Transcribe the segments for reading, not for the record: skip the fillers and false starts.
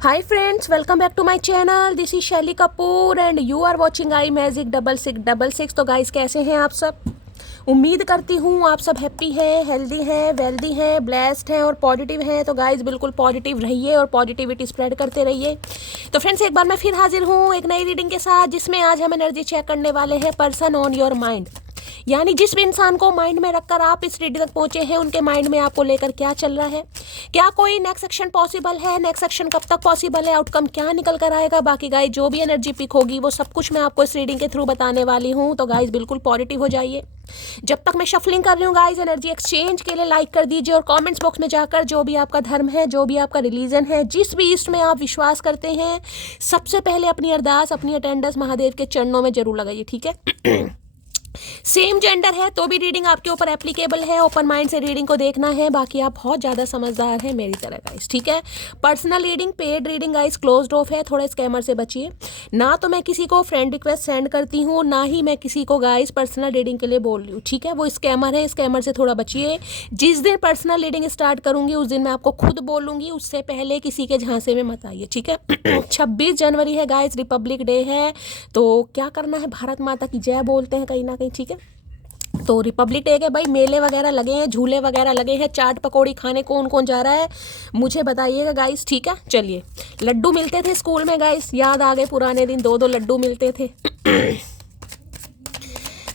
Hi friends, welcome back to my channel. This is शैली Kapoor and you are watching I magic 6666। तो guys कैसे हैं आप सब? उम्मीद करती हूँ आप सब हैप्पी हैं, हेल्दी हैं, वेल्दी हैं, ब्लेस्ड हैं और पॉजिटिव हैं। तो गाइस बिल्कुल पॉजिटिव रहिए और पॉजिटिविटी स्प्रेड करते रहिए। तो फ्रेंड्स एक बार मैं फिर हाजिर हूँ एक नई रीडिंग के साथ, जिसमें आज हम एनर्जी चेक करने वाले हैं पर्सन ऑन योर माइंड। यानी जिस भी इंसान को माइंड में रखकर आप इस रीडिंग तक पहुंचे हैं, उनके माइंड में आपको लेकर क्या चल रहा है, क्या कोई नेक्स्ट एक्शन पॉसिबल है, नेक्स्ट एक्शन कब तक पॉसिबल है, आउटकम क्या निकल कर आएगा। बाकी गाइस जो भी एनर्जी पिक होगी वो सब कुछ मैं आपको इस रीडिंग के थ्रू बताने वाली हूँ। तो गाइस बिल्कुल पॉजिटिव हो जाइए। जब तक मैं शफलिंग कर रही हूँ गाइस, एनर्जी एक्सचेंज के लिए लाइक कर दीजिए और कमेंट्स बॉक्स में जाकर जो भी आपका धर्म है, जो भी आपका रिलीजन है, जिस भी ईस्ट में आप विश्वास करते हैं, सबसे पहले अपनी अरदास, अपनी अटेंडेंस महादेव के चरणों में जरूर लगाइए, ठीक है। सेम जेंडर है तो भी रीडिंग आपके ऊपर एप्लीकेबल है। ओपन माइंड से रीडिंग को देखना है। बाकी आप बहुत ज़्यादा समझदार हैं मेरी तरह गाइस, ठीक है। Personal reading, paid reading guys closed of है। थोड़ा स्कैमर से बचिए। ना तो मैं किसी को फ्रेंड रिक्वेस्ट सेंड करती हूँ, ना ही मैं किसी को गाइस पर्सनल रीडिंग के लिए बोल रही हूँ, ठीक है। वो स्कैमर है, स्कैमर से थोड़ा बचिए। जिस दिन पर्सनल रीडिंग स्टार्ट करूँगी उस दिन मैं आपको खुद बोलूँगी, उससे पहले किसी के झांसे में मत आइए, ठीक है। 26 जनवरी है गाइस, रिपब्लिक डे है। तो क्या करना है, भारत माता की जय बोलते हैं कहीं ना कहीं, ठीक है। तो रिपब्लिक डे के भाई मेले वगैरह लगे हैं, झूले वगैरह लगे हैं, चाट पकौड़ी खाने कौन कौन जा रहा है मुझे बताइएगा गाइस, ठीक है। चलिए, लड्डू मिलते थे स्कूल में गाइस, याद आ गए पुराने दिन, 2-2 लड्डू मिलते थे।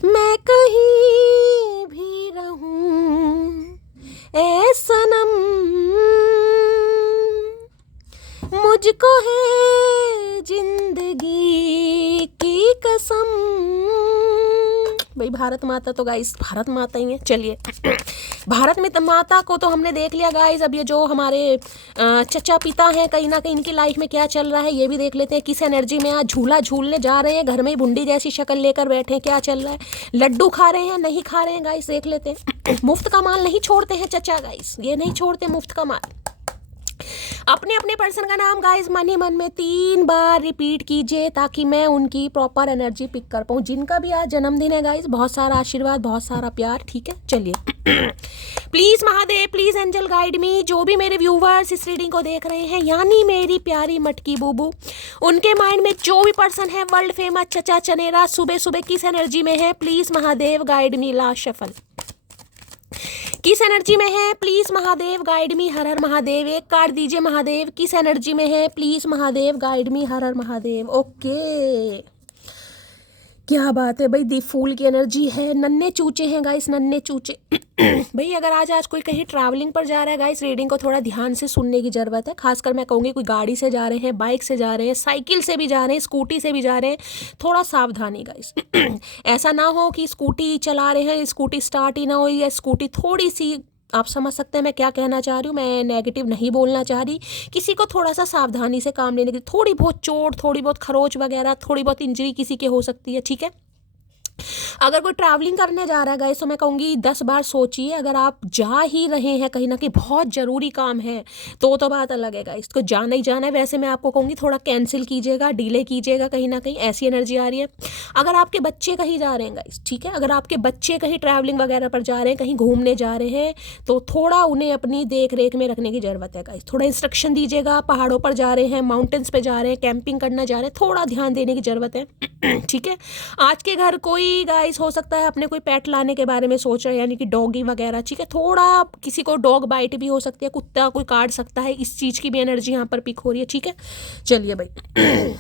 मैं कहीं भी रहूं ऐ सनम, मुझको है जिंदगी की कसम। भाई भारत माता तो गाइस भारत माता ही है। चलिए, भारत में माता को तो हमने देख लिया गाइस। अब ये जो हमारे चचा पिता हैं, कहीं ना कहीं इनकी लाइफ में क्या चल रहा है ये भी देख लेते हैं। किस एनर्जी में आज झूला झूलने जा रहे हैं, घर में भुंडी जैसी शक्ल लेकर बैठे हैं, क्या चल रहा है, लड्डू खा रहे हैं नहीं खा रहे हैं गाइस, देख लेते हैं। मुफ्त का माल नहीं छोड़ते हैं चचा गाइस, ये नहीं छोड़ते मुफ्त का माल। अपने अपने पर्सन का नाम गाइस मन ही मन में 3 बार रिपीट कीजिए, ताकि मैं उनकी प्रॉपर एनर्जी पिक कर पाऊँ। जिनका भी आज जन्मदिन है गाइस, बहुत सारा आशीर्वाद, बहुत सारा प्यार, ठीक है। चलिए, please Mahadev, please angel guide me. जो भी मेरे व्यूवर्स इस रीडिंग को देख रहे हैं, यानी मेरी प्यारी मटकी बूबू, उनके माइंड में जो भी पर्सन है, वर्ल्ड फेमस चचा चनेरा, सुबह सुबह किस एनर्जी में है, please Mahadev guide me. Last shuffle, किस एनर्जी में है, प्लीज महादेव गाइड मी। हर हर महादेव। एक कार्ड दीजिए महादेव, किस एनर्जी में है, प्लीज महादेव गाइड मी। हर हर महादेव। ओके, क्या बात है भाई, दी फूल की एनर्जी है। नन्हे चूचे हैं गाइस, नन्हे चूचे। भाई अगर आज कोई कहीं ट्रैवलिंग पर जा रहा है गाइस, रीडिंग को थोड़ा ध्यान से सुनने की ज़रूरत है। खासकर मैं कहूँगी कोई गाड़ी से जा रहे हैं, बाइक से जा रहे हैं, साइकिल से भी जा रहे हैं, स्कूटी से भी जा रहे हैं, थोड़ा सावधानी गाइस। ऐसा ना हो कि स्कूटी चला रहे हैं, स्कूटी स्टार्ट ही ना हो, या स्कूटी थोड़ी सी, आप समझ सकते हैं मैं क्या कहना चाह रही हूँ। मैं नेगेटिव नहीं बोलना चाह रही। किसी को थोड़ा सा सावधानी से काम लेने की, थोड़ी बहुत चोट, थोड़ी बहुत खरोच वगैरह, थोड़ी बहुत इंजरी किसी के हो सकती है, ठीक है। अगर कोई ट्रैवलिंग करने जा रहा है गाइस, तो मैं कहूँगी 10 बार सोचिए। अगर आप जा ही रहे हैं कहीं ना कहीं, बहुत ज़रूरी काम है, तो बात अलग है गाइस, तो जाना ही जाना है। वैसे मैं आपको कहूँगी थोड़ा कैंसिल कीजिएगा, डिले कीजिएगा, कहीं ना कहीं ऐसी एनर्जी आ रही है। अगर आपके बच्चे कहीं जा रहे हैं गाइस, ठीक है, अगर आपके बच्चे कहीं ट्रैवलिंग वगैरह पर जा रहे हैं, कहीं घूमने जा रहे हैं, तो थोड़ा उन्हें अपनी देख रेख में रखने की ज़रूरत है गाइस। थोड़ा इंस्ट्रक्शन दीजिएगा। पहाड़ों पर जा रहे हैं, माउंटेन्स पे जा रहे हैं, कैंपिंग करना जा रहे हैं, थोड़ा ध्यान देने की ज़रूरत है, ठीक है। आज के घर कोई गाइस हो सकता है अपने कोई पेट लाने के बारे में सोच रहे हैं, यानी कि डॉगी वगैरह, ठीक है। थोड़ा किसी को डॉग बाइट भी हो सकती है, कुत्ता कोई काट सकता है, इस चीज़ की भी एनर्जी यहाँ पर पिक हो रही है, ठीक है। चलिए भाई,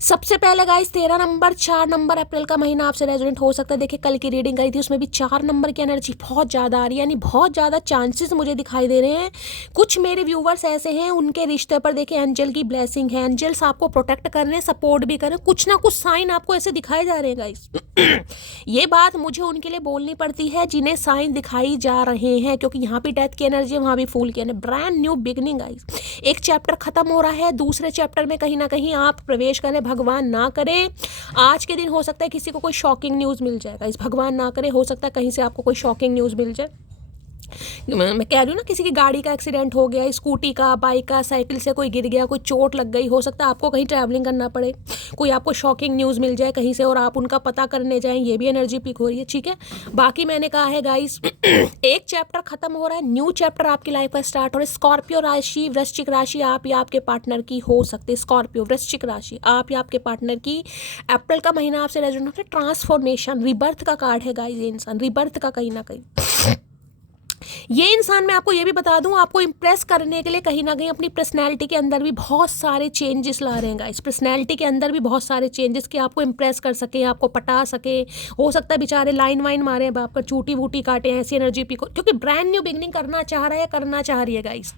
सबसे पहले गाइस 13 नंबर, 4 नंबर, अप्रैल का महीना आपसे रेजोनेंट हो सकता है। देखिए कल की रीडिंग आई थी, उसमें भी 4 नंबर की एनर्जी बहुत ज़्यादा आ रही है, यानी बहुत ज़्यादा चांसेस मुझे दिखाई दे रहे हैं। कुछ मेरे व्यूवर्स ऐसे हैं, उनके रिश्ते पर देखिए एंजल की ब्लेसिंग है, एंजल्स आपको प्रोटेक्ट कर रहे हैं, सपोर्ट भी कर रहे हैं, कुछ ना कुछ साइन आपको ऐसे दिखाए जा रहे हैं गाइस। ये बात मुझे उनके लिए बोलनी पड़ती है जिन्हें साइन दिखाई जा रहे हैं, क्योंकि यहाँ भी डेथ की एनर्जी है, वहाँ भी फूल की energy. Brand new beginning guys, एक चैप्टर खत्म हो रहा है, दूसरे चैप्टर में कहीं ना कहीं आप प्रवेश करें। भगवान ना करे आज के दिन हो सकता है किसी को कोई शॉकिंग न्यूज़ मिल जाएगा, इस भगवान ना करे, हो सकता है कहीं से आपको कोई शॉकिंग न्यूज़ मिल जाए। मैं कह रही हूँ ना, किसी की गाड़ी का एक्सीडेंट हो गया, स्कूटी का, बाइक का, साइकिल से कोई गिर गया, कोई चोट लग गई, हो सकता है आपको कहीं ट्रैवलिंग करना पड़े, कोई आपको शॉकिंग न्यूज़ मिल जाए कहीं से और आप उनका पता करने जाएं, ये भी एनर्जी पिक हो रही है। ठीक है, बाकी मैंने कहा है गाइस एक चैप्टर खत्म हो रहा है, न्यू चैप्टर आपकी लाइफ का स्टार्ट हो रहा है। स्कॉर्पियो राशि, वृश्चिक राशि आप या आपके पार्टनर की हो सकती है। स्कॉर्पियो वृश्चिक राशि आप या आपके पार्टनर की, अप्रैल का महीना आपसे रेजोनेट होता है। ट्रांसफॉर्मेशन, रिबर्थ का कार्ड है गाइस, ये इंसान रिबर्थ का कहीं ना कहीं। ये इंसान, मैं आपको ये भी बता दूं, आपको इंप्रेस करने के लिए कहीं ना कहीं अपनी पर्सनैलिटी के अंदर भी बहुत सारे चेंजेस ला रहे हैं गाइस। पर्सनैलिटी के अंदर भी बहुत सारे चेंजेस कि आपको इंप्रेस कर सके, आपको पटा सके। हो सकता है बेचारे लाइन वाइन मारे हैं, आपका चूटी वूटी काटे, ऐसी एनर्जी पी को, क्योंकि ब्रांड न्यू बिगनिंग करना चाह रहा है, करना चाह रही है गाइस।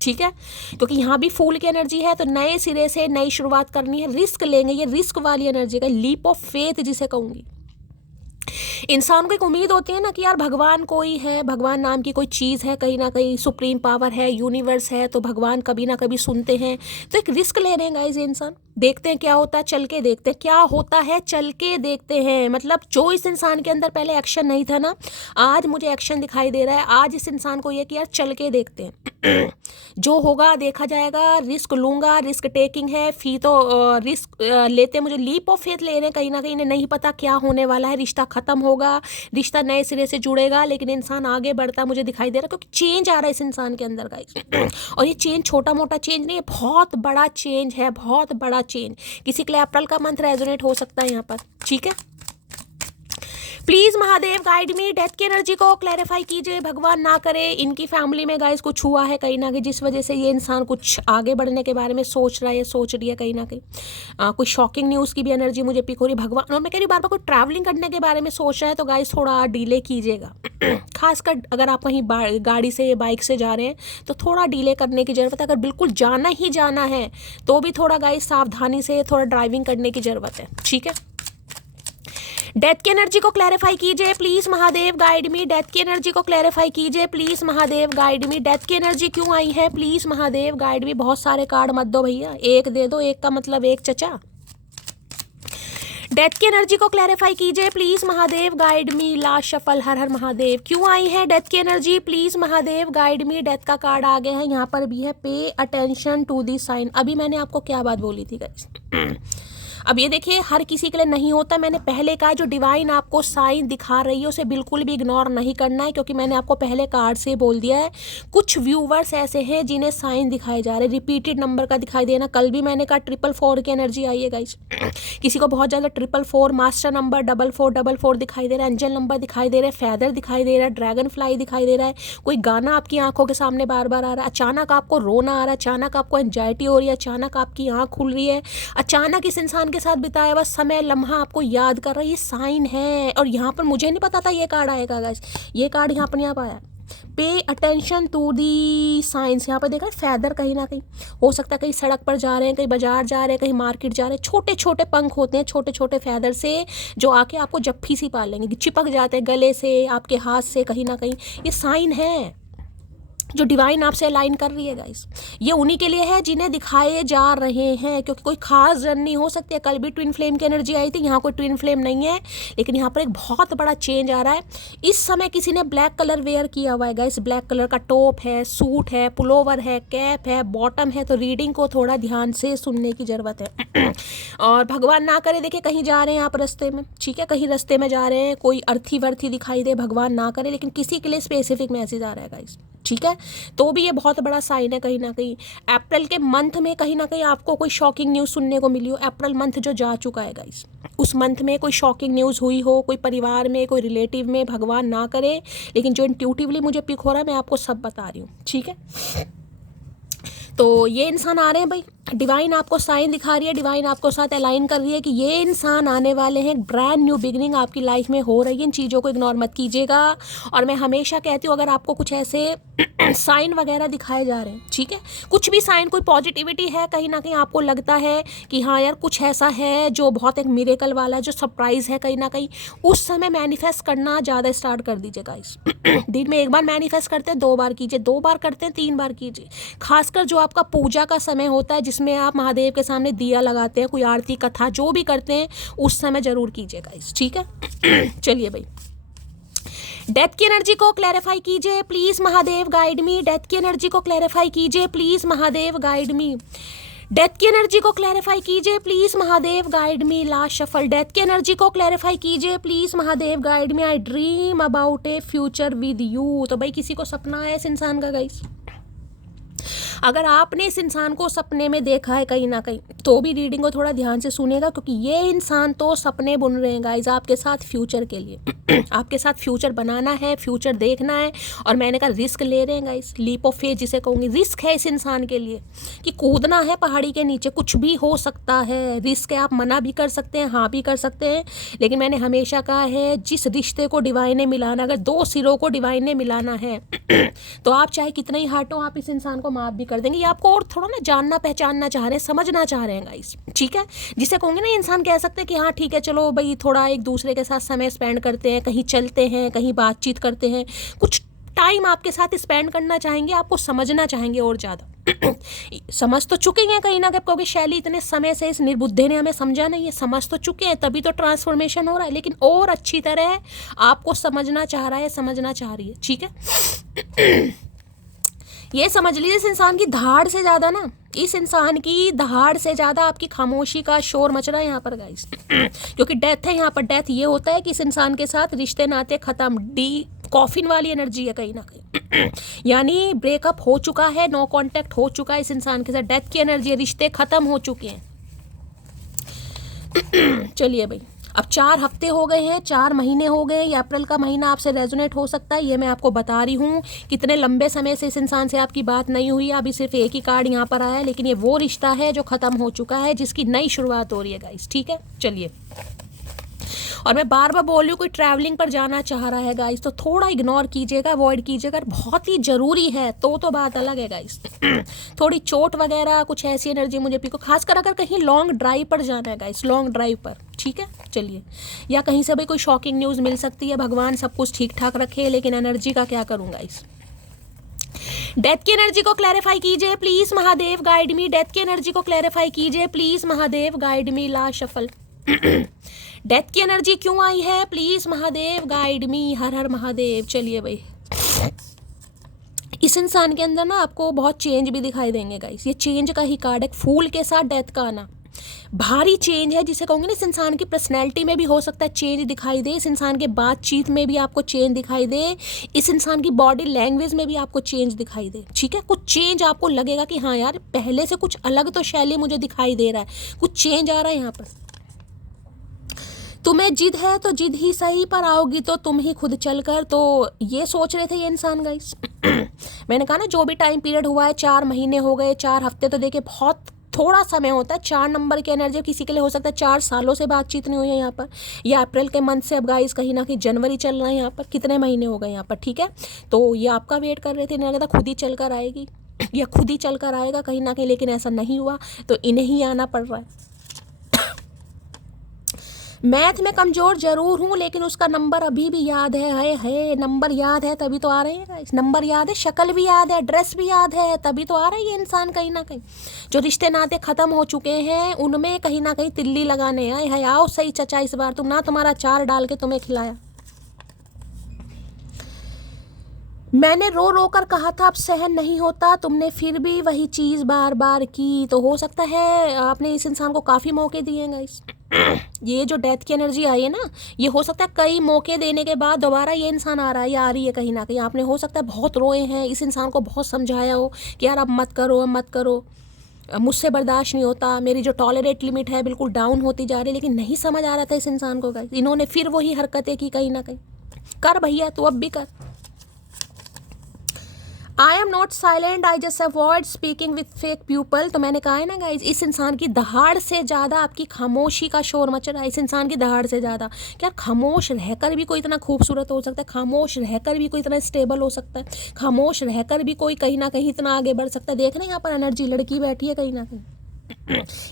ठीक है, क्योंकि यहाँ भी फूल की एनर्जी है, तो नए सिरे से नई शुरुआत करनी है, रिस्क लेंगे, ये रिस्क वाली एनर्जी का लीप ऑफ फेथ जिसे कहूँगी। इंसान को एक उम्मीद होती है ना कि यार भगवान कोई है, भगवान नाम की कोई चीज़ है, कहीं ना कहीं सुप्रीम पावर है, यूनिवर्स है, तो भगवान कभी ना कभी सुनते हैं। तो एक रिस्क ले रहे हैं गाइस ये इंसान, देखते हैं क्या होता है, चल के देखते हैं क्या होता है, चल के देखते हैं। मतलब जो इस इंसान के अंदर पहले एक्शन नहीं था ना, आज मुझे एक्शन दिखाई दे रहा है। आज इस इंसान को ये कि यार चल के देखते हैं, जो होगा देखा जाएगा, रिस्क लूंगा, रिस्क टेकिंग है, फी तो रिस्क लेते, मुझे लीप ऑफ फेथ ले रहे हैं। कहीं ना कहीं इन्हें नहीं पता क्या होने वाला है, रिश्ता खत्म होगा, रिश्ता नए सिरे से जुड़ेगा, लेकिन इंसान आगे बढ़ता मुझे दिखाई दे रहा है, क्योंकि चेंज आ रहा है इस इंसान के अंदर गाइस। और ये चेंज छोटा मोटा चेंज नहीं है, बहुत बड़ा चेंज है, बहुत बड़ा चेंज। किसी के लिए अप्रैल का मंथ रेजोनेट हो सकता है यहाँ पर। ठीक है, please Mahadev guide me, death की एनर्जी को क्लैरिफाई कीजिए, भगवान ना करे इनकी फैमिली में गाइस कुछ हुआ है कहीं ना कहीं, जिस वजह से ये इंसान कुछ आगे बढ़ने के बारे में सोच रहा है, सोच रही है कहीं ना कहीं। कोई शॉकिंग न्यूज़ की भी एनर्जी मुझे पिक हो रही है भगवान। और मैं कह रही बार बार कोई ट्रैवलिंग करने के बारे में सोच रहा है, तो गाइस थोड़ा डिले कीजिएगा। खासकर अगर आप कहीं गाड़ी से बाइक से जा रहे हैं तो थोड़ा डिले करने की ज़रूरत है। अगर बिल्कुल जाना ही जाना है तो भी थोड़ा गाइस सावधानी से थोड़ा ड्राइविंग करने की ज़रूरत है। ठीक है, डेथ की एनर्जी को क्लैरिफाई कीजिए please Mahadev guide me, death की एनर्जी को क्लैरिफाई कीजिए please Mahadev guide me. Death की एनर्जी क्यों आई है, प्लीज महादेव गाइड मी। बहुत सारे कार्ड मत दो भैया, एक दे दो, एक का मतलब एक चचा। डेथ की एनर्जी को क्लैरिफाई कीजिए please Mahadev guide me. Last shuffle, हर हर महादेव। क्यों आई है डेथ की energy, please Mahadev guide me. Death का कार्ड आ गया है, यहाँ पर भी है pay attention to the sign. अभी मैंने आपको क्या बात बोली थी गाइस, अब ये देखिए हर किसी के लिए नहीं होता। मैंने पहले कहा जो डिवाइन आपको साइन दिखा रही है उसे बिल्कुल भी इग्नोर नहीं करना है, क्योंकि मैंने आपको पहले कार्ड से बोल दिया है कुछ व्यूवर्स ऐसे हैं जिन्हें साइन दिखाए जा रहे, रिपीटेड नंबर का दिखाई देना। कल भी मैंने कहा 444 की एनर्जी आई है गाइस, किसी को बहुत ज़्यादा 444, मास्टर नंबर 4444 दिखाई दे रहा है, एंजल नंबर दिखाई दे रहा है, फैदर दिखाई दे रहा है, ड्रैगन फ्लाई दिखाई दे रहा है, कोई गाना आपकी आंखों के सामने बार बार आ रहा है, अचानक आपको रोना आ रहा है, अचानक आपको एंजाइटी हो रही है, अचानक आपकी आँख खुल रही है, अचानक इस इंसान के साथ बिताया हुआ समय लम्हा आपको याद कर रहा है। ये साइन है। और यहाँ पर मुझे नहीं पता था ये कार्ड आएगा गाइस, ये कार्ड यहाँ पर आप आया। पे अटेंशन टू दी साइंस, यहाँ पर देखा फैदर, कहीं ना कहीं हो सकता है कहीं सड़क पर जा रहे हैं, कहीं बाजार जा रहे हैं, कहीं मार्केट जा रहे हैं, छोटे छोटे पंख होते हैं, छोटे छोटे फैदर से जो आके आपको जप्फी सी पालेंगे, चिपक जाते हैं गले से, आपके हाथ से, कहीं ना कहीं ये साइन है जो डिवाइन आपसे अलाइन कर रही है गाइस। ये उन्हीं के लिए है जिन्हें दिखाए जा रहे हैं, क्योंकि कोई खास जर्नी हो सकती है। कल भी ट्विन फ्लेम की एनर्जी आई थी, यहाँ कोई ट्विन फ्लेम नहीं है, लेकिन यहाँ पर एक बहुत बड़ा चेंज आ रहा है। इस समय किसी ने ब्लैक कलर वेयर किया हुआ है गाइस, ब्लैक कलर का टॉप है, सूट है, पुलोवर है, कैप है, बॉटम है, तो रीडिंग को थोड़ा ध्यान से सुनने की ज़रूरत है। और भगवान ना करे देखिए कहीं जा रहे हैं आप रास्ते में, ठीक है, कहीं रास्ते में जा रहे हैं, कोई अर्थी वर्थी दिखाई दे, भगवान ना करे, लेकिन किसी के लिए स्पेसिफिक मैसेज आ रहा है गाइस, ठीक है, तो भी ये बहुत बड़ा साइन है। कहीं ना कहीं अप्रैल के मंथ में कहीं ना कहीं आपको कोई शॉकिंग न्यूज़ सुनने को मिली हो। अप्रैल मंथ जो जा चुका है गाइस, उस मंथ में कोई शॉकिंग न्यूज़ हुई हो, कोई परिवार में, कोई रिलेटिव में, भगवान ना करे, लेकिन जो इंट्यूटिवली मुझे पिक हो रहा है मैं आपको सब बता रही हूँ, ठीक है। तो ये इंसान आ रहे हैं भाई, डिवाइन आपको साइन दिखा रही है, डिवाइन आपको साथ अलाइन कर रही है कि ये इंसान आने वाले हैं, ब्रांड न्यू बिगनिंग आपकी लाइफ में हो रही है। इन चीज़ों को इग्नोर मत कीजिएगा। और मैं हमेशा कहती हूँ अगर आपको कुछ ऐसे साइन वगैरह दिखाए जा रहे हैं, ठीक है, कुछ भी साइन, कोई पॉजिटिविटी है, कहीं ना कहीं आपको लगता है कि हाँ यार कुछ ऐसा है जो बहुत एक मिरेकल वाला, जो सरप्राइज़ है, कहीं ना कहीं उस समय मैनिफेस्ट करना ज़्यादा स्टार्ट कर दीजिए गाइस। दिन में एक बार मैनिफेस्ट करते हैं, 2 बार कीजिए, 2 बार करते हैं, 3 बार कीजिए। खासकर जो आपका पूजा का समय होता है जिसमें आप महादेव के सामने दिया लगाते हैं, कोई आरती कथा जो भी करते हैं, उस समय जरूर कीजिएगा इस, ठीक है। चलिए भाई, डेथ की एनर्जी को क्लैरिफाई कीजिए please Mahadev guide me. Death की एनर्जी को क्लैरिफाई कीजिए please Mahadev guide me. Death की एनर्जी को क्लैरिफाई कीजिए please Mahadev guide me. Last shuffle. Death की एनर्जी को क्लैरिफाई कीजिए please Mahadev guide me. I dream about A future with you. तो भाई किसी को सपना है इस इंसान का गाइस। अगर आपने इस इंसान को सपने में देखा है कहीं ना कहीं तो भी रीडिंग को थोड़ा ध्यान से सुनेगा, क्योंकि ये इंसान तो सपने बुन रहे हैं गाइज आपके साथ फ्यूचर के लिए। आपके साथ फ्यूचर बनाना है, फ्यूचर देखना है, और मैंने कहा रिस्क ले रहे हैं गाइज। लीप ऑफ फेथ जिसे कहूँगी, रिस्क है इस इंसान के लिए कि कूदना है पहाड़ी के नीचे, कुछ भी हो सकता है। रिस्क है, आप मना भी कर सकते हैं, हाँ भी कर सकते हैं, लेकिन मैंने हमेशा कहा है जिस रिश्ते को डिवाइन ने मिलाना, अगर दो सिरों को डिवाइन ने मिलाना है तो आप चाहे कितना ही हार्ट हो, आप इस इंसान को माफ भी कर देंगे। ये आपको और थोड़ा ना जानना पहचानना चाह रहे हैं, समझना चाह रहे हैं गाइस, ठीक है। जिसे कहूँगे ना इंसान कह सकते हैं कि हाँ ठीक है चलो भाई थोड़ा एक दूसरे के साथ समय स्पेंड करते हैं, कहीं चलते हैं, कहीं बातचीत करते हैं, कुछ टाइम आपके साथ स्पेंड करना चाहेंगे, आपको समझना चाहेंगे और ज़्यादा। समझ तो चुके हैं कहीं ना कहीं, क्योंकि शैली इतने समय से इस निर्बुद्धे ने हमें समझा नहीं है। समझ तो चुके हैं, तभी तो ट्रांसफॉर्मेशन हो रहा है, लेकिन और अच्छी तरह आपको समझना चाह रहा है, समझना चाह रही है, ठीक है। ये समझ लीजिए इस इंसान की धाड़ से ज़्यादा ना, इस इंसान की दहाड़ से ज़्यादा आपकी खामोशी का शोर मच रहा है यहाँ पर गाइस। क्योंकि डेथ है यहाँ पर। डेथ ये होता है कि इस इंसान के साथ रिश्ते नाते ख़त्म, डी कॉफिन वाली एनर्जी है कहीं ना कहीं। यानी ब्रेकअप हो चुका है, नो कांटेक्ट हो चुका है इस इंसान के साथ। डेथ की एनर्जी है, रिश्ते ख़त्म हो चुके हैं। चलिए भाई, अब 4 हफ्ते हो गए हैं, 4 महीने हो गए। ये अप्रैल का महीना आपसे रेजोनेट हो सकता है, ये मैं आपको बता रही हूँ। कितने लंबे समय से इस इंसान से आपकी बात नहीं हुई, अभी सिर्फ एक ही कार्ड यहाँ पर आया है, लेकिन ये वो रिश्ता है जो ख़त्म हो चुका है, जिसकी नई शुरुआत हो रही है गाइस, ठीक है। चलिए, और मैं बार बार बोल रही हूँ कोई ट्रैवलिंग पर जाना चाह रहा है गाइस तो थोड़ा इग्नोर कीजिएगा, अवॉइड कीजिएगा। बहुत ही ज़रूरी है तो बात अलग है गाइस। थोड़ी चोट वगैरह कुछ ऐसी एनर्जी मुझे पीको, खासकर अगर कहीं लॉन्ग ड्राइव पर जाना है गाइस, लॉन्ग ड्राइव पर, ठीक है। चलिए, या कहीं से भी कोई शॉकिंग न्यूज़ मिल सकती है। भगवान सब कुछ ठीक ठाक रखे, लेकिन एनर्जी का क्या करूँ गाइस। डेथ की एनर्जी को क्लैरिफाई कीजिए please Mahadev guide me. Death की एनर्जी को क्लैरिफाई कीजिए please Mahadev guide me. Last shuffle. Death की एनर्जी क्यों आई है, प्लीज महादेव गाइड मी। हर हर महादेव। चलिए भाई, इस इंसान के अंदर ना आपको बहुत चेंज भी दिखाई देंगे गाइस। ये चेंज का ही कार्ड है, फूल के साथ डेथ का आना, भारी चेंज है जिसे कहूँगी ना। इस इंसान की पर्सनैलिटी में भी हो सकता है चेंज दिखाई दे, इस इंसान के बातचीत में भी आपको चेंज दिखाई दे, इस इंसान की बॉडी लैंग्वेज में भी आपको चेंज दिखाई दे, ठीक है। कुछ चेंज आपको लगेगा कि हाँ यार पहले से कुछ अलग तो शैली मुझे दिखाई दे रहा है, कुछ चेंज आ रहा है यहाँ पर। तुम्हें जिद है तो जिद ही सही, पर आओगी तो तुम ही खुद चलकर। तो ये सोच रहे थे ये इंसान गाइस। मैंने कहा ना जो भी टाइम पीरियड हुआ है, 4 महीने हो गए, 4 हफ्ते तो देखिए बहुत थोड़ा समय होता है। 4 नंबर की एनर्जी किसी के लिए हो सकता है 4 सालों से बातचीत नहीं हुई है यहाँ पर, या अप्रैल के मंथ से अब गाइस कहीं ना कहीं जनवरी चल रहा है यहाँ पर, कितने महीने हो गए यहाँ पर, ठीक है। तो ये आपका वेट कर रहे थे, इन्हें लगा था खुद ही चल कर आएगी या खुद ही चल कर आएगा कहीं ना कहीं, लेकिन ऐसा नहीं हुआ, तो इन्हें ही आना पड़ रहा है। मैथ में कमज़ोर ज़रूर हूँ, लेकिन उसका नंबर अभी भी याद है नंबर याद है तभी तो आ रहे हैं गाइस। नंबर याद है, शक्ल भी याद है, एड्रेस भी याद है, तभी तो आ रहा है ये इंसान कहीं ना कहीं। जो रिश्ते नाते ख़त्म हो चुके हैं उनमें कहीं ना कहीं तिल्ली लगाने आए हैं। आओ सही चचा, इस बार तुम ना, तुम्हारा अचार डाल के तुम्हें खिलाया। मैंने रो रो कर कहा था अब सहन नहीं होता, तुमने फिर भी वही चीज़ बार बार की। तो हो सकता है आपने इस इंसान को काफ़ी मौके दिए हैं गाइस। ये जो डेथ की एनर्जी आई है ना, ये हो सकता है कई मौके देने के बाद दोबारा ये इंसान आ रहा है या आ रही है कहीं ना कहीं। आपने हो सकता है बहुत रोए हैं, इस इंसान को बहुत समझाया हो कि यार अब मत करो, अब मत करो, मुझसे बर्दाश्त नहीं होता, मेरी जो टॉलरेट लिमिट है बिल्कुल डाउन होती जा रही है, लेकिन नहीं समझ आ रहा था इस इंसान को गाइस। इन्होंने फिर वही हरकतें की कहीं ना कहीं। कर भैया तू अब भी कर। I am not silent, I just avoid speaking with fake people. तो मैंने कहा है ना गाइज, इस इंसान की दहाड़ से ज़्यादा आपकी खामोशी का शोर मच रहा है। इस इंसान की दहाड़ से ज़्यादा क्या खामोश रहकर भी कोई इतना खूबसूरत हो सकता है, खामोश रहकर भी कोई इतना स्टेबल हो सकता है, खामोश रहकर भी कोई कहीं ना कहीं इतना आगे बढ़ सकता है। देख रहे हैं यहाँ पर एनर्जी, लड़की बैठी है कहीं ना कहीं।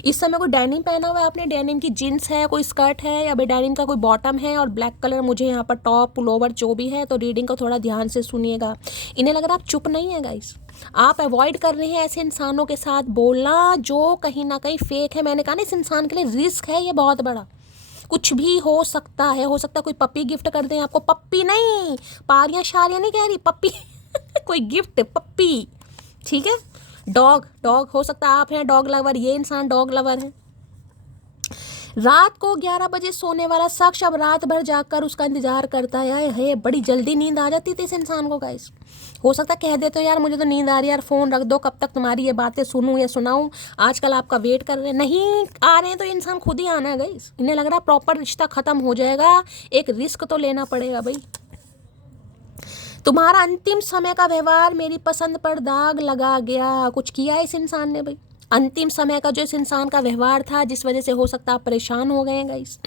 इस समय कोई डेनिम पहना हुआ है आपने, डेनिम की जीन्स है, कोई स्कर्ट है, या डेनिम का कोई बॉटम है, और ब्लैक कलर मुझे यहाँ पर टॉप पुलोवर जो भी है। तो रीडिंग को थोड़ा ध्यान से सुनिएगा। इन्हें लग रहा है आप चुप नहीं है गाइस, आप अवॉइड कर रहे हैं ऐसे इंसानों के साथ बोलना जो कहीं ना कहीं फेक है। मैंने कहा ना इस इंसान के लिए रिस्क है ये बहुत बड़ा, कुछ भी हो सकता है कोई पप्पी गिफ्ट कर दें आपको, पप्पी नहीं, पारियां शारियां नहीं कह रही, पप्पी कोई गिफ्ट पप्पी, ठीक है। डॉग हो सकता है, आप हैं डॉग लवर, ये इंसान डॉग लवर है। रात को 11 बजे सोने वाला शख्स अब रात भर जागकर उसका इंतजार करता है। बड़ी जल्दी नींद आ जाती थी इस इंसान को गाइस। हो सकता है कह दे तो यार मुझे तो नींद आ रही है यार, फ़ोन रख दो, कब तक तुम्हारी ये बातें सुनूं या सुनाऊं, आजकल आपका वेट कर रहे हैं, नहीं आ रहे हैं तो इंसान खुद ही आना है गाइस। इन्हें लग रहा है प्रॉपर रिश्ता ख़त्म हो जाएगा, एक रिस्क तो लेना पड़ेगा भाई। तुम्हारा अंतिम समय का व्यवहार मेरी पसंद पर दाग लगा गया। कुछ किया इस इंसान ने भाई, अंतिम समय का जो इस इंसान का व्यवहार था, जिस वजह से हो सकता है आप परेशान हो गए हैं गाइस।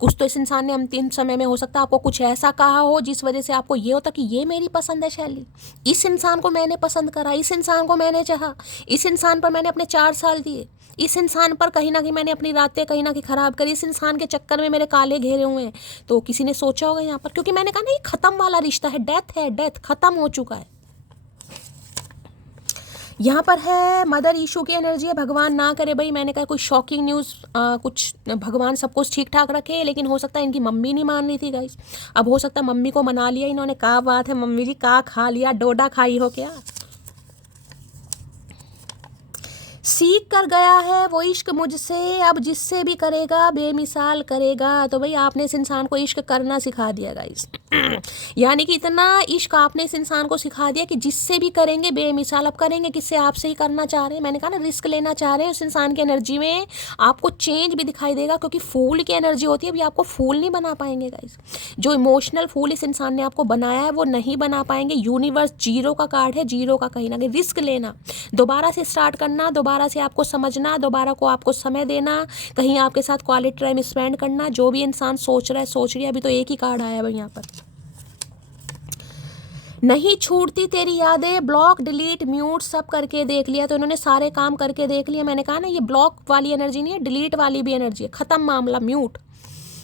कुछ तो इस इंसान ने अंतिम समय में हो सकता है आपको कुछ ऐसा कहा हो जिस वजह से आपको ये होता कि ये मेरी पसंद है शैली, इस इंसान को मैंने पसंद करा, इस इंसान को मैंने चाहा, इस इंसान पर मैंने अपने 4 साल दिए, इस इंसान पर कहीं ना कहीं मैंने अपनी रातें कहीं ना कहीं ख़राब करी, इस इंसान के चक्कर में मेरे काले घेरे हुए हैं। तो किसी ने सोचा होगा यहाँ पर, क्योंकि मैंने कहा ना ये ख़त्म वाला रिश्ता है, डेथ ख़त्म हो चुका है। यहाँ पर है मदर इशू की एनर्जी है, भगवान ना करे भाई, मैंने कहा कोई शॉकिंग न्यूज़, कुछ भगवान सब कुछ ठीक ठाक रखे, लेकिन हो सकता है इनकी मम्मी नहीं मान रही थी गाइस। अब हो सकता है मम्मी को मना लिया इन्होंने, क्या बात है मम्मी जी, का खा लिया, डोडा खाई हो क्या। सीख कर गया है वो इश्क मुझसे, अब जिससे भी करेगा बेमिसाल करेगा। तो भाई आपने इस इंसान को इश्क करना सिखा दिया गाइस। यानी कि इतना इश्क आपने इस इंसान को सिखा दिया कि जिससे भी करेंगे बेमिसाल। अब करेंगे किससे, आपसे ही करना चाह रहे हैं। मैंने कहा ना रिस्क लेना चाह रहे हैं उस इंसान की एनर्जी में, आपको चेंज भी दिखाई देगा, क्योंकि फूल की एनर्जी होती है। अभी आपको फूल नहीं बना पाएंगे गाइस, जो इमोशनल फूल इस इंसान ने आपको बनाया है वो नहीं बना पाएंगे। यूनिवर्स जीरो का कार्ड है, जीरो का कहीं ना कहीं रिस्क लेना, दोबारा से स्टार्ट करना, दोबारा से आपको समझना, दोबारा को आपको समय देना, कहीं आपके साथ क्वालिटी टाइम स्पेंड करना। जो भी इंसान सोच रहा है सोच रही है, अभी तो एक ही कार्ड आया भाई यहाँ पर, नहीं छूटती तेरी यादें, ब्लॉक डिलीट म्यूट सब करके देख लिया। तो इन्होंने सारे काम करके देख लिया। मैंने कहा ना ये ब्लॉक वाली एनर्जी नहीं है, डिलीट वाली भी एनर्जी है। ख़त्म मामला, म्यूट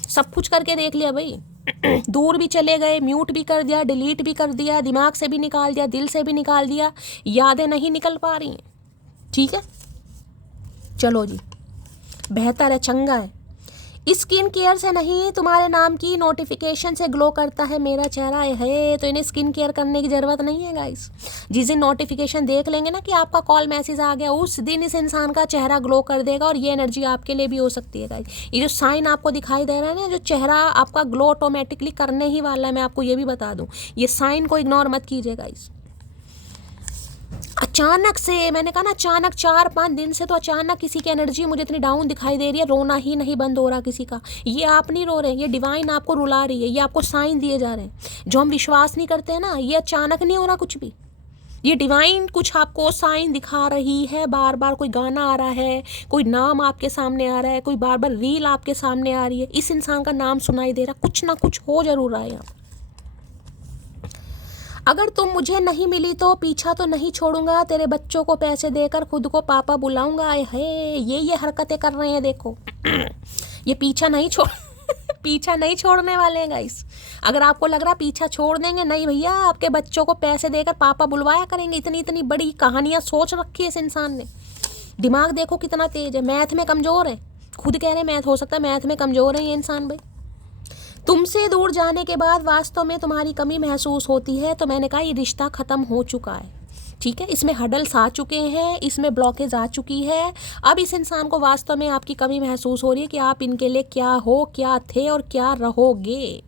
सब कुछ करके देख लिया भाई। दूर भी चले गए, म्यूट भी कर दिया, डिलीट भी कर दिया, दिमाग से भी निकाल दिया, दिल से भी निकाल दिया, यादें नहीं निकल पा रही हैं। ठीक है चलो जी, बेहतर है, चंगा है। स्किन केयर से नहीं, तुम्हारे नाम की नोटिफिकेशन से ग्लो करता है मेरा चेहरा है। तो इन्हें स्किन केयर करने की ज़रूरत नहीं है गाइस। जिस दिन नोटिफिकेशन देख लेंगे ना कि आपका कॉल मैसेज आ गया, उस दिन इस इंसान का चेहरा ग्लो कर देगा। और ये एनर्जी आपके लिए भी हो सकती है गाइस। ये जो साइन आपको दिखाई दे रहा है ना, जो चेहरा आपका ग्लो ऑटोमेटिकली करने ही वाला है, मैं आपको ये भी बता दूँ। ये साइन को इग्नोर मत कीजिए गाइस। अचानक से, मैंने कहा ना अचानक 4-5 दिन से तो अचानक किसी की एनर्जी मुझे इतनी डाउन दिखाई दे रही है, रोना ही नहीं बंद हो रहा किसी का। ये आप नहीं रो रहे, ये डिवाइन आपको रुला रही है, ये आपको साइन दिए जा रहे हैं। जो हम विश्वास नहीं करते हैं ना, ये अचानक नहीं हो रहा कुछ भी, ये डिवाइन कुछ आपको साइन दिखा रही है। बार बार कोई गाना आ रहा है, कोई नाम आपके सामने आ रहा है, कोई बार बार रील आपके सामने आ रही है, इस इंसान का नाम सुनाई दे रहा, कुछ ना कुछ हो जरूर रहा है यहाँ। अगर तुम मुझे नहीं मिली तो पीछा तो नहीं छोड़ूंगा, तेरे बच्चों को पैसे देकर खुद को पापा बुलाऊंगा। है ये हरकतें कर रहे हैं देखो। ये पीछा नहीं छोड़ पीछा नहीं छोड़ने वाले हैं गाइस। अगर आपको लग रहा पीछा छोड़ देंगे, नहीं भैया, आपके बच्चों को पैसे देकर पापा बुलवाया करेंगे। इतनी इतनी बड़ी कहानियां सोच रखी है इस इंसान ने। दिमाग देखो कितना तेज है, मैथ में कमज़ोर है, खुद कह रहे मैथ, हो सकता है मैथ में कमज़ोर है ये इंसान भाई। तुमसे दूर जाने के बाद वास्तव में तुम्हारी कमी महसूस होती है। तो मैंने कहा ये रिश्ता ख़त्म हो चुका है, ठीक है। इसमें हडल्स आ चुके हैं, इसमें ब्लॉकेज आ चुकी है। अब इस इंसान को वास्तव में आपकी कमी महसूस हो रही है कि आप इनके लिए क्या हो, क्या थे और क्या रहोगे।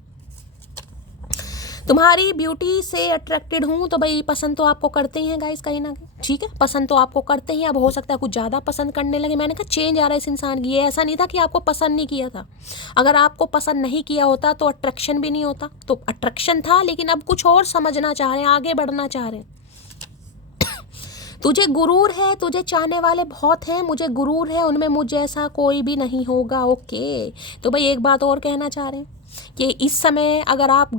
तुम्हारी ब्यूटी से अट्रैक्टेड हूँ। तो भाई पसंद तो आपको करते ही हैं गाइस कहीं ना कहीं, ठीक है, पसंद तो आपको करते ही। अब हो सकता है कुछ ज़्यादा पसंद करने लगे। मैंने कहा चेंज आ रहा है इस इंसान की। ये ऐसा नहीं था कि आपको पसंद नहीं किया था। अगर आपको पसंद नहीं किया होता तो अट्रैक्शन भी नहीं होता। तो अट्रैक्शन था, लेकिन अब कुछ और समझना चाह रहे हैं, आगे बढ़ना चाह रहे हैं। तुझे गुरूर है, तुझे चाहने वाले बहुत हैं, मुझे गुरूर है, उनमें मुझ जैसा कोई भी नहीं होगा। ओके, तो भाई एक बात और कहना चाह रहे हैं कि इस समय अगर आप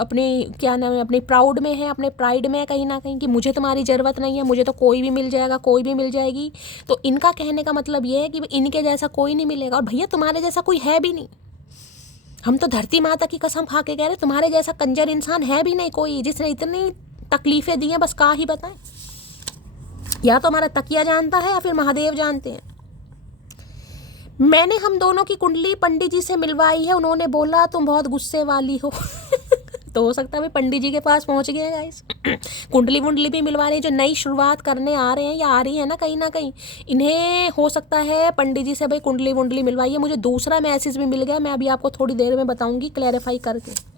अपने क्या नाम है, अपने प्राउड में है, अपने प्राइड में है कहीं ना कहीं कि मुझे तुम्हारी ज़रूरत नहीं है, मुझे तो कोई भी मिल जाएगा, कोई भी मिल जाएगी। तो इनका कहने का मतलब ये है कि इनके जैसा कोई नहीं मिलेगा। और भैया तुम्हारे जैसा कोई है भी नहीं। हम तो धरती माता की कसम खा के कह रहे, तुम्हारे जैसा कंजर इंसान है भी नहीं कोई, जिसने इतनी तकलीफ़ें दी हैं। बस क्या ही बताएं, या तो हमारा तकिया जानता है या फिर महादेव जानते हैं। मैंने हम दोनों की कुंडली पंडित जी से मिलवाई है, उन्होंने बोला तुम बहुत गुस्से वाली हो। तो हो सकता है भाई पंडित जी के पास पहुंच गए गाइस। कुंडली वुंडली भी मिलवा रहे हैं, जो नई शुरुआत करने आ रहे हैं या आ रही है ना कहीं ना कहीं, इन्हें हो सकता है पंडित जी से भाई कुंडली वुंडली मिलवाई है। मुझे दूसरा मैसेज भी मिल गया, मैं अभी आपको थोड़ी देर में बताऊंगी क्लैरिफाई करके।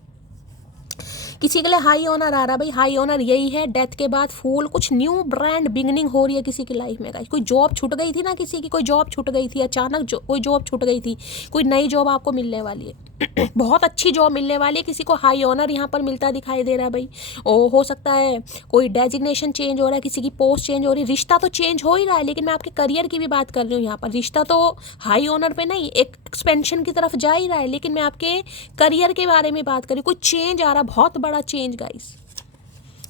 किसी के लिए हाई ऑनर आ रहा है भाई, हाई ऑनर यही है, डेथ के बाद फूल, कुछ न्यू ब्रांड बिगनिंग हो रही है किसी की लाइफ में गाइस। कोई जॉब छूट गई थी ना, किसी की कोई जॉब छूट गई थी अचानक, कोई जॉब छूट गई थी, कोई नई जॉब आपको मिलने वाली है। बहुत अच्छी जॉब मिलने वाली है, किसी को हाई ऑनर यहाँ पर मिलता दिखाई दे रहा है भाई। और हो सकता है कोई डेजिग्नेशन चेंज हो रहा है, किसी की पोस्ट चेंज हो रही है, रिश्ता तो चेंज हो ही रहा है, लेकिन मैं आपके करियर की भी बात कर रही हूँ यहाँ पर। रिश्ता तो हाई ऑनर पे नहीं, एक एक्सपेंशन की तरफ जा ही रहा है, लेकिन मैं आपके करियर के बारे में बात कर रही हूँ। कोई चेंज आ रहा, बहुत बड़ा चेंज गाइस।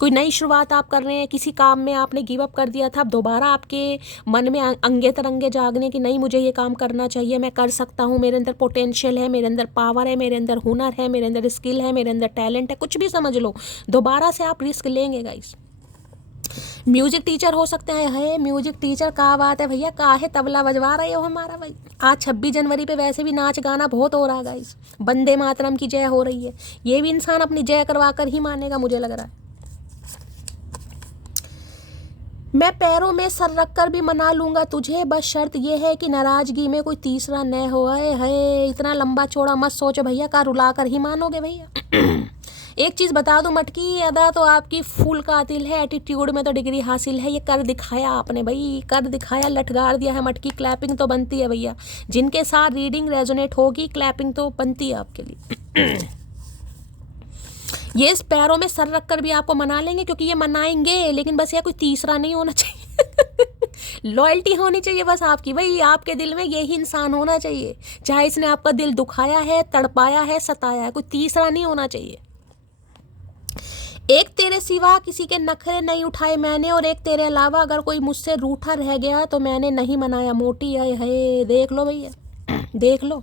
कोई नई शुरुआत आप कर रहे हैं, किसी काम में आपने गिव अप कर दिया था, अब दोबारा आपके मन में अंगे तरंगे जागने कि नहीं मुझे ये काम करना चाहिए, मैं कर सकता हूँ, मेरे अंदर पोटेंशियल है, मेरे अंदर पावर है, मेरे अंदर हुनर है, मेरे अंदर स्किल है, मेरे अंदर टैलेंट है, कुछ भी समझ लो, दोबारा से आप रिस्क लेंगे गाइस। म्यूजिक टीचर हो सकते हैं, है म्यूजिक टीचर, का बात है भैया, काहे तबला बजवा रहे हो हमारा भाई। आज 26 जनवरी पे वैसे भी नाच गाना बहुत हो रहा है गाइस, वंदे मातरम की जय हो रही है, ये भी इंसान अपनी जय करवा कर ही मानेगा मुझे लग रहा है। मैं पैरों में सर रख कर भी मना लूंगा तुझे, बस शर्त यह है कि नाराजगी में कोई तीसरा न हो। है इतना लंबा चौड़ा मत सोचो भैया, का रुला कर ही मानोगे भैया। एक चीज़ बता दूं, मटकी अदा तो आपकी फुल कातिल है, एटीट्यूड में तो डिग्री हासिल है, ये कर दिखाया आपने भाई, कर दिखाया, लटगार दिया है मटकी। क्लैपिंग तो बनती है भैया, जिनके साथ रीडिंग रेजोनेट होगी क्लैपिंग तो बनती है आपके लिए। ये इस पैरों में सर रख कर भी आपको मना लेंगे, क्योंकि ये मनाएंगे, लेकिन बस ये कोई तीसरा नहीं होना चाहिए। लॉयल्टी होनी चाहिए बस आपकी भाई, आपके दिल में यही इंसान होना चाहिए, चाहे इसने आपका दिल दुखाया है, तड़पाया है, सताया है, कोई तीसरा नहीं होना चाहिए। एक तेरे सिवा किसी के नखरे नहीं उठाए मैंने, और एक तेरे अलावा अगर कोई मुझसे रूठा रह गया तो मैंने नहीं मनाया मोटी। है देख लो भैया, देख लो,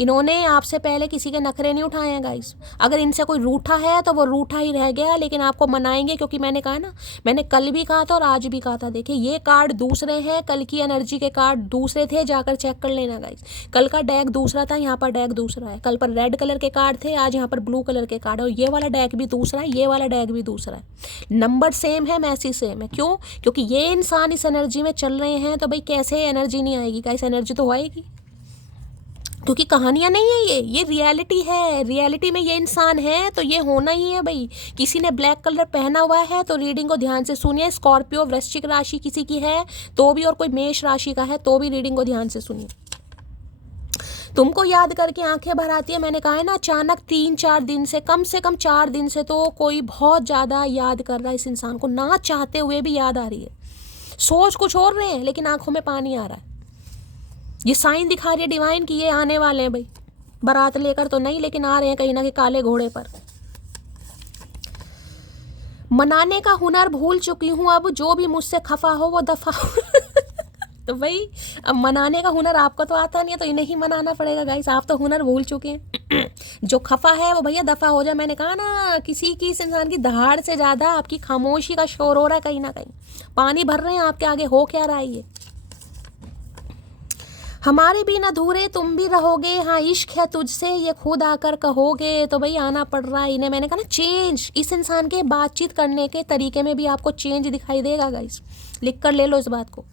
इन्होंने आपसे पहले किसी के नखरे नहीं उठाए हैं गाइस। अगर इनसे कोई रूठा है तो वो रूठा ही रह गया, लेकिन आपको मनाएंगे, क्योंकि मैंने कहा ना, मैंने कल भी कहा था और आज भी कहा था, देखिए ये कार्ड दूसरे हैं, कल की एनर्जी के कार्ड दूसरे थे, जाकर चेक कर लेना गाइस। कल का डेक दूसरा था, यहाँ पर डेक दूसरा है। कल पर रेड कलर के कार्ड थे, आज यहाँ पर ब्लू कलर के कार्ड है, और ये वाला डेक भी दूसरा है, ये वाला डेक भी दूसरा है। नंबर सेम है, मैसेज सेम है। क्यों? क्योंकि ये इंसान इस एनर्जी में चल रहे हैं, तो भाई कैसे एनर्जी नहीं आएगी गाइस, एनर्जी तो आएगी, क्योंकि कहानियां नहीं है, ये रियलिटी है। रियलिटी में ये इंसान है तो ये होना ही है भाई। किसी ने ब्लैक कलर पहना हुआ है तो रीडिंग को ध्यान से सुनिए। स्कॉर्पियो वृश्चिक राशि किसी की है तो भी, और कोई मेष राशि का है तो भी रीडिंग को ध्यान से सुनिए। तुमको याद करके आंखें भर आती है। मैंने कहा है ना, अचानक 3-4 दिन से कम 4 दिन से तो कोई बहुत ज़्यादा याद कर रहा है इस इंसान को, ना चाहते हुए भी याद आ रही है। सोच कुछ और रहे हैं लेकिन आंखों में पानी आ रहा है। ये साइन दिखा रही है डिवाइन की ये आने वाले हैं भाई, बारात लेकर तो नहीं, लेकिन आ रहे हैं कहीं ना कहीं काले घोड़े पर। मनाने का हुनर भूल चुकी हूँ अब, जो भी मुझसे खफा हो वो दफा हो। तो भाई अब मनाने का हुनर आपको तो आता नहीं है, तो इन्हें ही मनाना पड़ेगा गाइस। आप तो हुनर भूल चुके हैं। जो खफा है वो भैया दफा हो जाए। मैंने कहा ना, किसी की, इस इंसान की दहाड़ से ज्यादा आपकी खामोशी का शोर हो रहा है कहीं ना कहीं। पानी भर रहे हैं आपके आगे, हो क्या रहा है ये। हमारे भी न अधूरे तुम भी रहोगे, हाँ इश्क है तुझसे ये खुद आकर कहोगे। तो भाई आना पड़ रहा है इन्हें। मैंने कहा ना, चेंज, इस इंसान के बातचीत करने के तरीके में भी आपको चेंज दिखाई देगा गाइस, लिख कर ले लो इस बात को।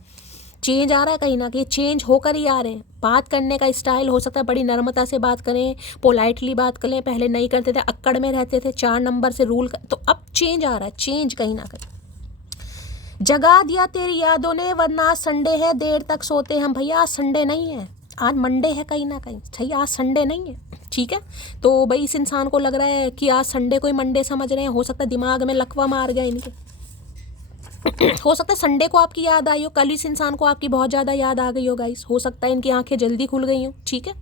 चेंज आ रहा है कहीं ना कहीं, चेंज होकर ही आ रहे हैं। बात करने का स्टाइल हो सकता है बड़ी नर्मता से बात करें, पोलाइटली बात करें, पहले नहीं करते थे, अक्कड़ में रहते थे, 4 नंबर से रूल तो अब चेंज आ रहा है, चेंज कहीं ना कहीं। जगा दिया तेरी यादों ने, वरना आज संडे है, देर तक सोते हम। भैया आज संडे नहीं है, आज मंडे है कहीं ना कहीं, सही, आज संडे नहीं है, ठीक है। तो भाई इस इंसान को लग रहा है कि आज संडे को ही मंडे समझ रहे हैं। हो सकता है दिमाग में लकवा मार गया इनके। हो सकता है संडे को आपकी याद आई हो, कल इस इंसान को आपकी बहुत ज़्यादा याद आ गई हो गाइस। हो सकता है इनकी आंखें जल्दी खुल गई हो, ठीक है।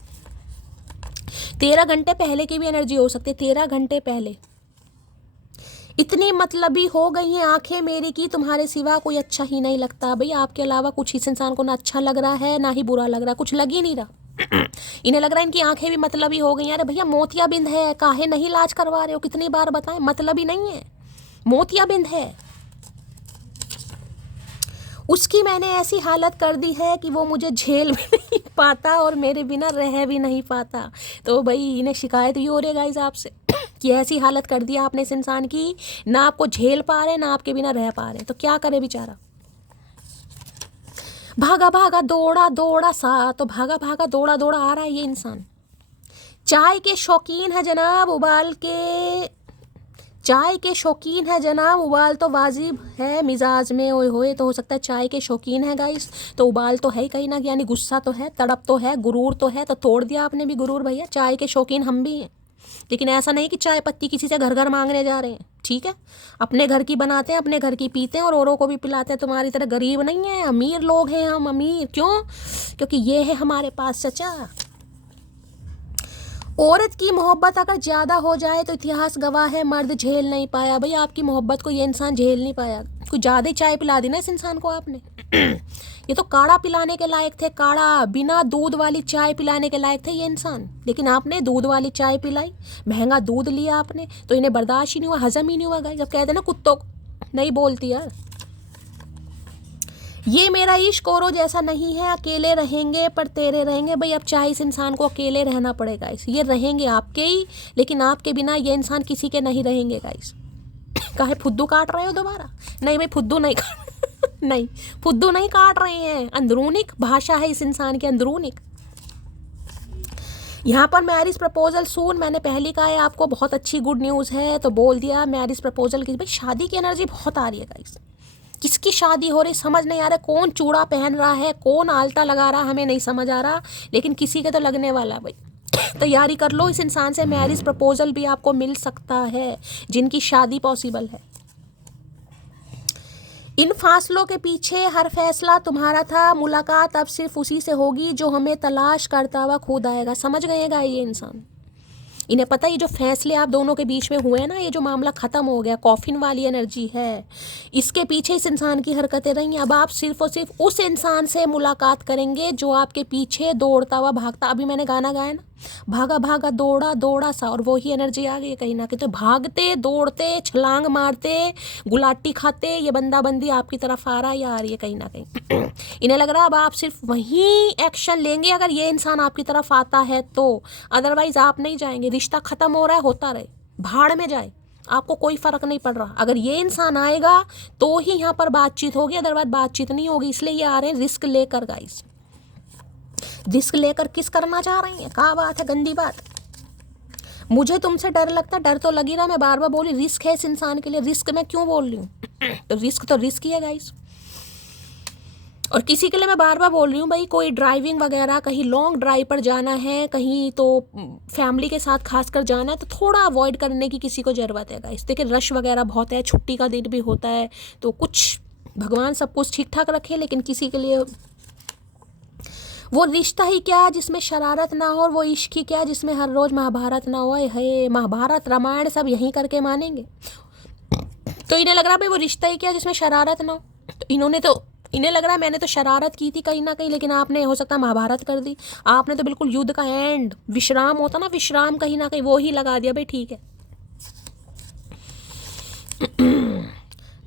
13 घंटे पहले की भी एनर्जी हो सकती है, 13 घंटे पहले। इतनी मतलबी हो गई हैं आंखें मेरी की तुम्हारे सिवा कोई अच्छा ही नहीं लगता। भाई आपके अलावा कुछ इस इंसान को ना अच्छा लग रहा है ना ही बुरा लग रहा है, कुछ लग ही नहीं रहा। इन्हें लग रहा है इनकी आंखें भी मतलबी हो गई हैं। अरे भैया मोतियाबिंद है, काहे नहीं इलाज करवा रहे हो, कितनी बार बताएं, मतलबी नहीं है, मोतियाबिंद है। उसकी मैंने ऐसी हालत कर दी है कि वो मुझे झेल भी नहीं पाता और मेरे बिना रह भी नहीं पाता। तो भाई इन्हें शिकायत भी हो रही है गाइस आपसे कि ऐसी हालत कर दी आपने इस इंसान की, ना आपको झेल पा रहे ना आपके बिना रह पा रहे, तो क्या करे बेचारा। भागा भागा दौड़ा दौड़ा सा, तो भागा भागा दौड़ा दौड़ा आ रहा है ये इंसान। चाय के शौकीन है जनाब, उबाल के चाय के शौकीन है जनाब, उबाल तो वाजिब है मिजाज में, ओए होए। तो हो सकता है चाय के शौकीन है गाइस, तो उबाल तो है ही कहीं ना, यानी गुस्सा तो है, तड़प तो है, गुरूर तो है। तो तोड़ दिया आपने भी गुरूर भैया। चाय के शौकीन हम भी हैं, लेकिन ऐसा नहीं कि चाय पत्ती किसी से घर घर मांगने जा रहे हैं, ठीक है। अपने घर की बनाते हैं, अपने घर की पीते हैं और औरों को भी पिलाते हैं। तुम्हारी तरह गरीब नहीं है, अमीर लोग हैं हम, अमीर क्यों? क्योंकि ये है हमारे पास चचा। औरत की मोहब्बत अगर ज़्यादा हो जाए तो इतिहास गवाह है मर्द झेल नहीं पाया। भाई आपकी मोहब्बत को ये इंसान झेल नहीं पाया, कुछ ज़्यादा ही चाय पिला दी ना इस इंसान को आपने। ये तो काढ़ा पिलाने के लायक थे, काढ़ा बिना दूध वाली चाय पिलाने के लायक थे ये इंसान, लेकिन आपने दूध वाली चाय पिलाई, महंगा दूध लिया आपने, तो इन्हें बर्दाश्त ही नहीं हुआ, हजम ही नहीं हुआ। जब कहते ना कुत्तों नहीं बोलती यार। ये मेरा इश्क औरों जैसा नहीं है, अकेले रहेंगे पर तेरे रहेंगे। भाई अब चाहे इस इंसान को अकेले रहना पड़ेगा, इस ये रहेंगे आपके ही, लेकिन आपके बिना ये इंसान किसी के नहीं रहेंगे गाइस। काहे फुद्दू काट रहे हो दोबारा? नहीं भाई फुद्दू नहीं नहीं फुद्दू नहीं काट रहे हैं, अंदरूनिक भाषा है इस इंसान की, अंदरूनिक। यहाँ पर मैरिज प्रपोजल सून, मैंने पहले कहा है आपको, बहुत अच्छी गुड न्यूज़ है तो बोल दिया मैरिज प्रपोजल की। भाई शादी की एनर्जी बहुत आ रही है गाइस। किसकी शादी हो रही समझ नहीं आ रहा, कौन चूड़ा पहन रहा है, कौन आलता लगा रहा, हमें नहीं समझ आ रहा, लेकिन किसी के तो लगने वाला है। भाई तैयारी कर लो, इस इंसान से मैरिज प्रपोजल भी आपको मिल सकता है जिनकी शादी पॉसिबल है। इन फासलों के पीछे हर फैसला तुम्हारा था, मुलाकात अब सिर्फ उसी से होगी जो हमें तलाश करता हुआ खुद आएगा। समझ गएगा ये इंसान, इन्हें पता है ये जो फैसले आप दोनों के बीच में हुए ना, ये जो मामला ख़त्म हो गया, कॉफिन वाली एनर्जी है, इसके पीछे इस इंसान की हरकतें रही। अब आप सिर्फ और सिर्फ उस इंसान से मुलाकात करेंगे जो आपके पीछे दौड़ता हुआ भागता। अभी मैंने गाना गाया ना, भागा भागा दौड़ा दौड़ा सा, और वही एनर्जी आ गई कहीं ना कहीं। तो भागते दौड़ते छलांग मारते गुलाटी खाते ये बंदा बंदी आपकी तरफ आ रहा है या आ रही है कहीं ना कहीं। इन्हें लग रहा है अब आप सिर्फ वहीं एक्शन लेंगे अगर ये इंसान आपकी तरफ आता है तो, अदरवाइज आप नहीं जाएंगे। रिश्ता खत्म हो रहा है, होता रहे, भाड़ में जाए, आपको कोई फर्क नहीं पड़ रहा। अगर ये इंसान आएगा तो ही यहाँ पर बातचीत होगी, अदरवाइज बातचीत नहीं होगी। इसलिए ये आ रहे हैं रिस्क लेकर गाइस। रिस्क लेकर किस करना चाह रही हैं? क्या बात है, गंदी बात। मुझे तुमसे डर लगता, डर तो लगी रहा, मैं बार बार बोली रिस्क है इस इंसान के लिए। रिस्क मैं क्यों बोल रही हूँ? तो रिस्क ही है गाइस। और किसी के लिए मैं बार बार बोल रही हूँ, भाई कोई ड्राइविंग वगैरह कहीं लॉन्ग ड्राइव पर जाना है, कहीं तो फैमिली के साथ खासकर जाना है, तो थोड़ा अवॉइड करने की किसी को ज़रूरत है गाइस। देखिए रश वगैरह बहुत है, छुट्टी का दिन भी होता है, तो कुछ भगवान सब कुछ ठीक ठाक रखे, लेकिन किसी के लिए वो रिश्ता ही क्या जिसमें शरारत ना हो, और वो इश्क ही क्या जिसमें हर रोज़ महाभारत ना हो। है महाभारत रामायण सब यहीं करके मानेंगे। तो इन्हें लग रहा है भाई वो रिश्ता ही क्या जिसमें शरारत ना हो। तो इन्हें लग रहा है मैंने तो शरारत की थी कहीं ना कहीं, लेकिन आपने हो सकता है महाभारत कर दी। आपने तो बिल्कुल युद्ध का एंड, विश्राम होता ना, विश्राम कहीं ना कहीं वो ही लगा दिया। भाई ठीक है,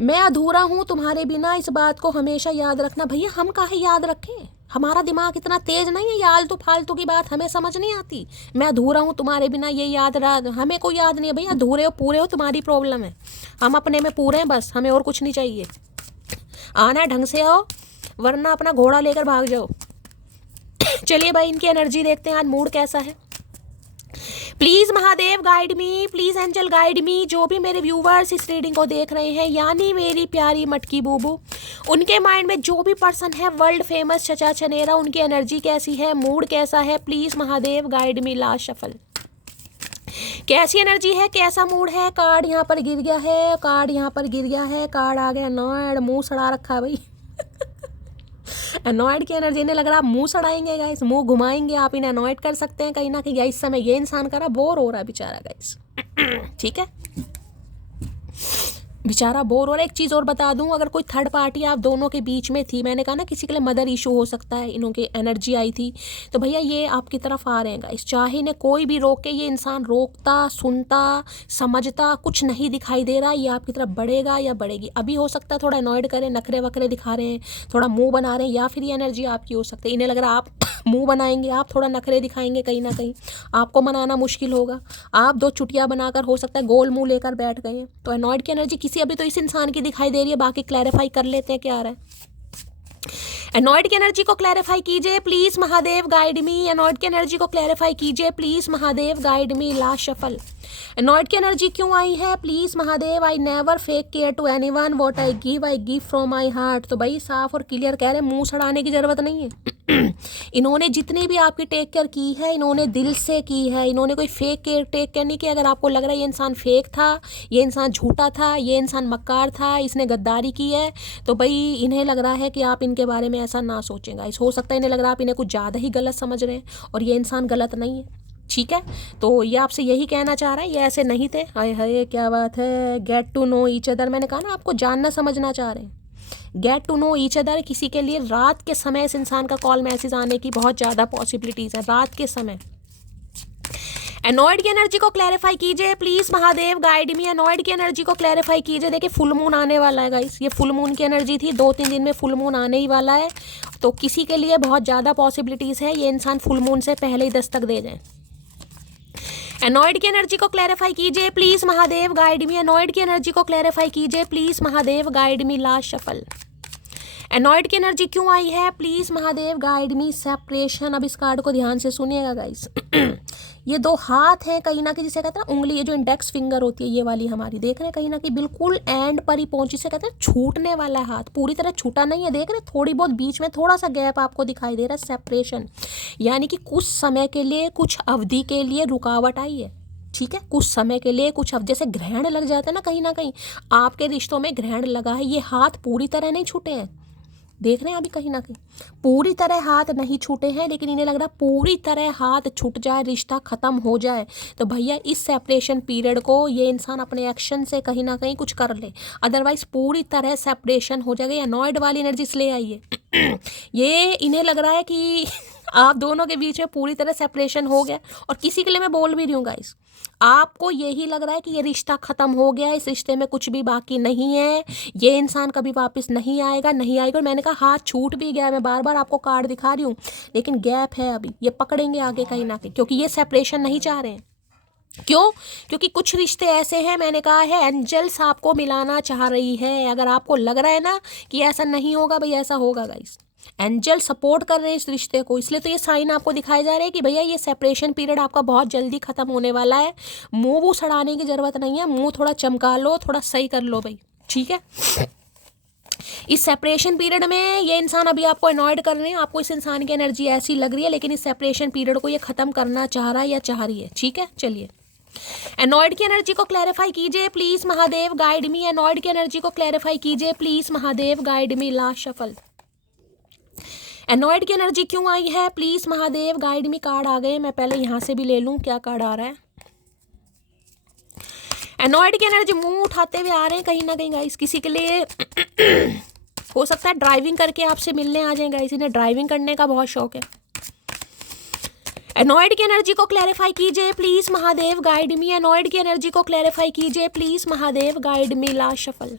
मैं अधूरा हूँ तुम्हारे बिना, इस बात को हमेशा याद रखना। भैया हम काहे याद रखें, हमारा दिमाग इतना तेज नहीं है, ये आलतू फालतू की बात हमें समझ नहीं आती। मैं अधूरा हूँ तुम्हारे बिना ये याद रहा, हमें कोई याद नहीं है। भैया अधूरे हो पूरे हो तुम्हारी प्रॉब्लम है, हम अपने में पूरे हैं, बस हमें और कुछ नहीं चाहिए। आना ढंग से आओ, वरना अपना घोड़ा लेकर भाग जाओ। चलिए भाई इनकी एनर्जी देखते हैं, आज मूड कैसा है। Please Mahadev guide me, please angel guide me. जो भी मेरे व्यूवर्स इस रीडिंग को देख रहे हैं, यानी मेरी प्यारी मटकी बूबू, उनके माइंड में जो भी पर्सन है वर्ल्ड फेमस चचा चनेरा, उनकी एनर्जी कैसी है, मूड कैसा है, please Mahadev guide me. Last shuffle, कैसी एनर्जी है, कैसा मूड है। कार्ड यहाँ पर गिर गया है, कार्ड यहाँ पर गिर गया है, कार्ड आ गया नॉइड, मुँह सड़ा रखा है भाई। अनॉइड की एनर्जी ने लग रहा है मुंह सड़ाएंगे गाइस, मुंह घुमाएंगे, आप इन्हें अनॉइड कर सकते हैं कहीं ना कहीं। इस समय ये इंसान करा बोर हो रहा है बेचारा गाइस। ठीक है, बेचारा बोर हो रहा है। एक चीज़ और बता दूं, अगर कोई थर्ड पार्टी आप दोनों के बीच में थी, मैंने कहा ना किसी के लिए मदर इशू हो सकता है, इनों की एनर्जी आई थी, तो भैया ये आपकी तरफ आ रहे हैं गाइस। चाहे इन्हें कोई भी रोके, ये इंसान रोकता, सुनता, समझता कुछ नहीं दिखाई दे रहा, ये आपकी तरफ बढ़ेगा या बढ़ेगी। अभी हो सकता है थोड़ा अनॉयड करें, नखरे वखरे दिखा रहे हैं, थोड़ा मुँह बना रहे हैं, या फिर ये एनर्जी आपकी हो सकती है। इन्हें लग रहा है आप मुँह बनाएंगे, आप थोड़ा नखरे दिखाएंगे, कहीं ना कहीं आपको मनाना मुश्किल होगा। आप दो चुटिया बनाकर हो सकता है गोल मुंह लेकर बैठ गए हैं। तो एनॉयड की एनर्जी किसी अभी तो इस इंसान की दिखाई दे रही है, बाकी क्लैरिफाई कर लेते हैं क्या आ रहा है। एनॉयड की एनर्जी को क्लैरिफाई कीजिए please, Mahadev guide me. Annoyed की एनर्जी को क्लैरिफाई कीजिए please, Mahadev guide me. Last shuffle. Annoyed की एनर्जी क्यों आई है please Mahadev. I never fake care to anyone, what I give from my heart. तो भाई साफ और क्लियर कह रहे हैं, मुंह सड़ाने की जरूरत नहीं है। इन्होंने जितनी भी आपकी टेक केयर की है, इन्होंने दिल से की है, इन्होंने कोई फेक केयर टेक केयर नहीं की। अगर आपको लग रहा है ये इंसान फेक था, ये इंसान झूठा था, ये इंसान मक्कार था, इसने गद्दारी की है, तो भाई इन्हें लग रहा है कि आप इनके बारे में ऐसा ना सोचेंगे। इस हो सकता है इन्हें लग रहा है आप इन्हें कुछ ज़्यादा ही गलत समझ रहे हैं, और ये इंसान गलत नहीं है, ठीक है। तो ये आपसे यही कहना चाह रहा है, ये ऐसे नहीं थे। हाय हाय क्या बात है। Get to know each other, मैंने कहा ना आपको जानना समझना चाह रहे हैं। Get to know each other, किसी के लिए रात के समय इस इंसान का कॉल मैसेज आने की बहुत ज़्यादा पॉसिबिलिटीज़ है, रात के समय। एनॉयड की एनर्जी को क्लैरिफाई कीजिए please, Mahadev guide me. Annoyed की एनर्जी को क्लैरिफाई कीजिए। देखिए फुल मून आने वाला है गाइस, ये फुल मून की एनर्जी थी, 2-3 दिन में फुल मून आने ही वाला है। तो किसी के लिए बहुत ज़्यादा पॉसिबिलिटीज़ है ये इंसान फुल मून से पहले ही दस्तक दे जाए। एनॉयड की एनर्जी को क्लैरिफाई कीजिए please, Mahadev guide me. Annoyed की एनर्जी को क्लैरिफाई कीजिए please, Mahadev guide me. Last shuffle. Annoyed की एनर्जी क्यों आई है please, Mahadev guide me. Separation. अब इस कार्ड को ध्यान से सुनिएगा गाइस। ये दो हाथ हैं कहीं ना कहीं, जिसे कहते हैं उंगली, ये जो इंडेक्स फिंगर होती है ये वाली हमारी, देख रहे हैं कहीं ना कहीं बिल्कुल एंड पर ही पहुंची, से कहते हैं छूटने वाला है हाथ, पूरी तरह छूटा नहीं है। देख रहे हैं थोड़ी बहुत बीच में थोड़ा सा गैप आपको दिखाई दे रहा है। सेपरेशन यानी कि कुछ समय के लिए, कुछ अवधि के लिए रुकावट आई है, ठीक है। कुछ समय के लिए, कुछ अब जैसे ग्रहण लग जाता है ना कहीं आपके रिश्तों में ग्रहण लगा है, ये हाथ पूरी तरह नहीं छूटे हैं, देख रहे हैं अभी कहीं ना कहीं पूरी तरह हाथ नहीं छूटे हैं, लेकिन इन्हें लग रहा है पूरी तरह हाथ छूट जाए, रिश्ता ख़त्म हो जाए। तो भैया इस सेपरेशन पीरियड को ये इंसान अपने एक्शन से कहीं ना कहीं कुछ कर ले, अदरवाइज पूरी तरह सेपरेशन हो जाएगा। अनॉयड वाली एनर्जी इसलिए आई है। ये इन्हें लग रहा है कि आप दोनों के बीच में पूरी तरह सेपरेशन हो गया, और किसी के लिए मैं बोल भी रही हूँ गाइस, आपको यही लग रहा है कि ये रिश्ता ख़त्म हो गया, इस रिश्ते में कुछ भी बाकी नहीं है, ये इंसान कभी वापस नहीं आएगा, नहीं आएगा। और मैंने कहा हाथ छूट भी गया है, मैं बार बार आपको कार्ड दिखा रही हूँ, लेकिन गैप है अभी, ये पकड़ेंगे आगे कहीं ना कहीं, क्योंकि ये सेपरेशन नहीं चाह रहे हैं। क्यों? क्योंकि कुछ रिश्ते ऐसे हैं, मैंने कहा है एंजल्स आपको मिलाना चाह रही है। अगर आपको लग रहा है ना कि ऐसा नहीं होगा, भाई ऐसा होगा गाइस। एंजल सपोर्ट कर रहे हैं इस रिश्ते को, इसलिए तो ये साइन आपको दिखाए जा रहे हैं कि भैया ये सेपरेशन पीरियड आपका बहुत जल्दी खत्म होने वाला है। मुंह वो सड़ाने की जरूरत नहीं है, मुंह थोड़ा चमका लो, थोड़ा सही कर लो भाई, ठीक है। इस सेपरेशन पीरियड में ये इंसान अभी आपको अनॉयड कर रहे हैं, आपको इस इंसान की एनर्जी ऐसी लग रही है, लेकिन इस सेपरेशन पीरियड को ये खत्म करना चाह रहा है या चाह रही है, ठीक है। चलिए एनॉयड की एनर्जी को क्लैरिफाई कीजिए please, Mahadev guide me. Annoyed की एनर्जी को क्लैरिफाई कीजिए please, Mahadev guide me. Last shuffle. Annoyed की एनर्जी क्यों आई है please, Mahadev guide me. Card आ गए, मैं पहले यहां से भी ले लूं क्या कार्ड आ रहा है। एनॉयड की एनर्जी मुंह उठाते हुए आ रहे हैं कहीं ना कहीं गाइस, किसी के लिए हो सकता है ड्राइविंग करके आपसे मिलने आ जाए गाइस, इन्हें ड्राइविंग करने का बहुत शौक है। एनॉयड की एनर्जी को क्लैरिफाई कीजिए please, Mahadev guide me. Annoyed की एनर्जी को क्लैरिफाई कीजिए please, Mahadev guide me. Last shuffle.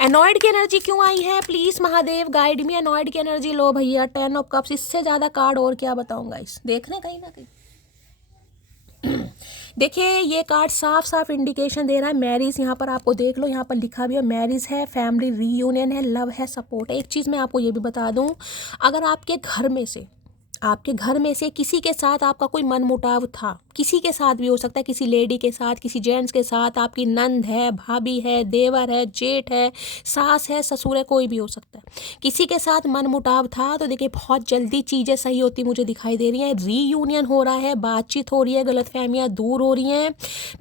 Annoyed की एनर्जी क्यों आई है please, Mahadev guide me. Annoyed की एनर्जी लो भैया, 10 ऑफ कप्स, इससे ज्यादा कार्ड और क्या बताऊंगा इस, देख रहे कहीं ना कहीं। देखिए ये कार्ड साफ साफ इंडिकेशन दे रहा है मैरिज, यहाँ पर आपको देख लो, यहाँ पर लिखा भी है मैरिज है, फैमिली रीयूनियन है, लव है, सपोर्ट है। एक चीज़ मैं आपको ये भी बता दूं, अगर आपके घर में से किसी के साथ आपका कोई मनमुटाव था, किसी के साथ भी हो सकता है, किसी लेडी के साथ, किसी जेंट्स के साथ, आपकी नंद है, भाभी है, देवर है, जेठ है, सास है, ससुर है, कोई भी हो सकता है, किसी के साथ मनमुटाव था, तो देखिए बहुत जल्दी चीज़ें सही होती मुझे दिखाई दे रही हैं। रीयूनियन हो रहा है, बातचीत हो रही है, गलतफहमियाँ दूर हो रही हैं,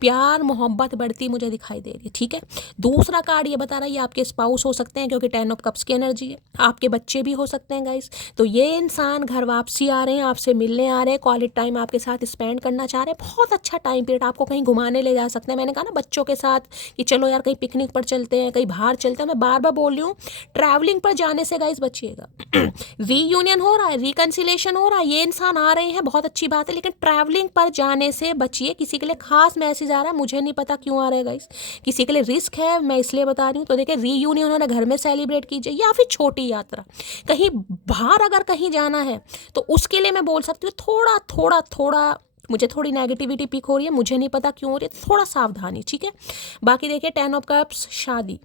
प्यार मोहब्बत बढ़ती मुझे दिखाई दे रही है, ठीक है। दूसरा कार्ड ये बता रहा है ये आपके स्पाउस हो सकते हैं, क्योंकि 10 ऑफ कप्स की एनर्जी है, आपके बच्चे भी हो सकते हैं गाइस। तो ये इंसान घर वापसी आ रहे हैं, आपसे मिलने आ रहे हैं, क्वालिटी टाइम आपके साथ स्पेंड करना चाह रहे हैं। बहुत अच्छा टाइम पीरियड, आपको कहीं घुमाने ले जा सकते हैं। मैंने कहा ना बच्चों के साथ कि चलो यार कहीं पिकनिक पर चलते हैं, कहीं बाहर चलते हैं। मैं बार बार बोल रही हूँ, ट्रैवलिंग पर जाने से गाइस बचिएगा। रीयूनियन हो रहा है, रिकन्सिलेशन हो रहा है, ये इंसान आ रहे हैं, बहुत अच्छी बात है, लेकिन ट्रैवलिंग पर जाने से बचिए। किसी के लिए खास मैसेज आ रहा है, मुझे नहीं पता क्यों आ रहा है गाइस, किसी के लिए रिस्क है, मैं इसलिए बता रही हूँ। तो देखिए, रीयूनियन हो रहा है, घर में सेलिब्रेट कीजिए, या फिर छोटी यात्रा कहीं बाहर अगर कहीं जाना है तो उसके लिए मैं बोल सकती हूँ थोड़ा थोड़ा थोड़ा, मुझे थोड़ी नेगेटिविटी पिक हो रही है, मुझे नहीं पता क्यों हो रही है, थोड़ा सावधानी, ठीक है। बाकी देखिए 10 ऑफ कप्स, शादी,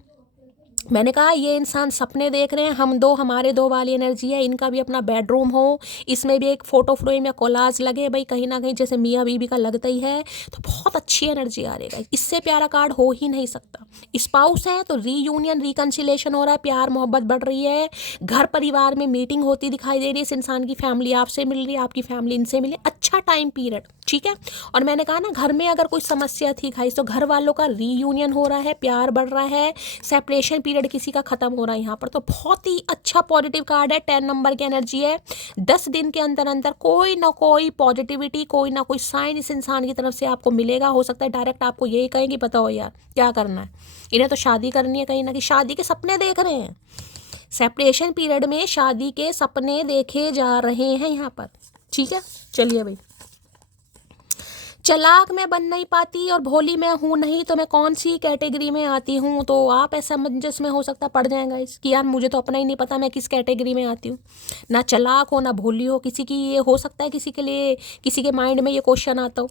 मैंने कहा ये इंसान सपने देख रहे हैं, हमारे दो वाली एनर्जी है। इनका भी अपना बेडरूम हो, इसमें भी एक फोटो फ्रेम या कोलाज लगे भाई, कहीं ना कहीं जैसे मियाँ बीबी का लगता ही है। तो बहुत अच्छी एनर्जी आ रही है, इससे प्यारा कार्ड हो ही नहीं सकता। स्पाउस है तो रीयूनियन, रिकन्सिलेशन हो रहा है, प्यार मोहब्बत बढ़ रही है, घर परिवार में मीटिंग होती दिखाई दे रही है। इस इंसान की फैमिली आपसे मिल रही है, आपकी फैमिली इनसे मिले, अच्छा टाइम पीरियड, ठीक है। और मैंने कहा ना, घर में अगर कोई समस्या थी गाइस, तो घर वालों का रीयूनियन हो रहा है, प्यार बढ़ रहा है, सेपरेशन पीरियड किसी का खत्म हो रहा है यहाँ पर। तो बहुत ही अच्छा पॉजिटिव कार्ड है, 10 नंबर की एनर्जी है। 10 दिन के अंदर अंदर कोई ना कोई पॉजिटिविटी, कोई ना कोई साइन इस इंसान की तरफ से आपको मिलेगा। हो सकता है डायरेक्ट आपको यही कहें कि पता हो यार क्या करना है, इन्हें तो शादी करनी है, कहीं ना कहीं शादी के सपने देख रहे हैं। सेपरेशन पीरियड में शादी के सपने देखे जा रहे हैं यहाँ पर, ठीक है। चलिए भाई, चालाक मैं बन नहीं पाती और भोली मैं हूँ नहीं, तो मैं कौन सी कैटेगरी में आती हूँ। तो आप ऐसा मंजस में हो सकता पड़ जाएगा इस कि यार मुझे तो अपना ही नहीं पता मैं किस कैटेगरी में आती हूँ। ना चालाक हो ना भोली हो, किसी की ये हो सकता है, किसी के लिए, किसी के माइंड में ये क्वेश्चन आता हो।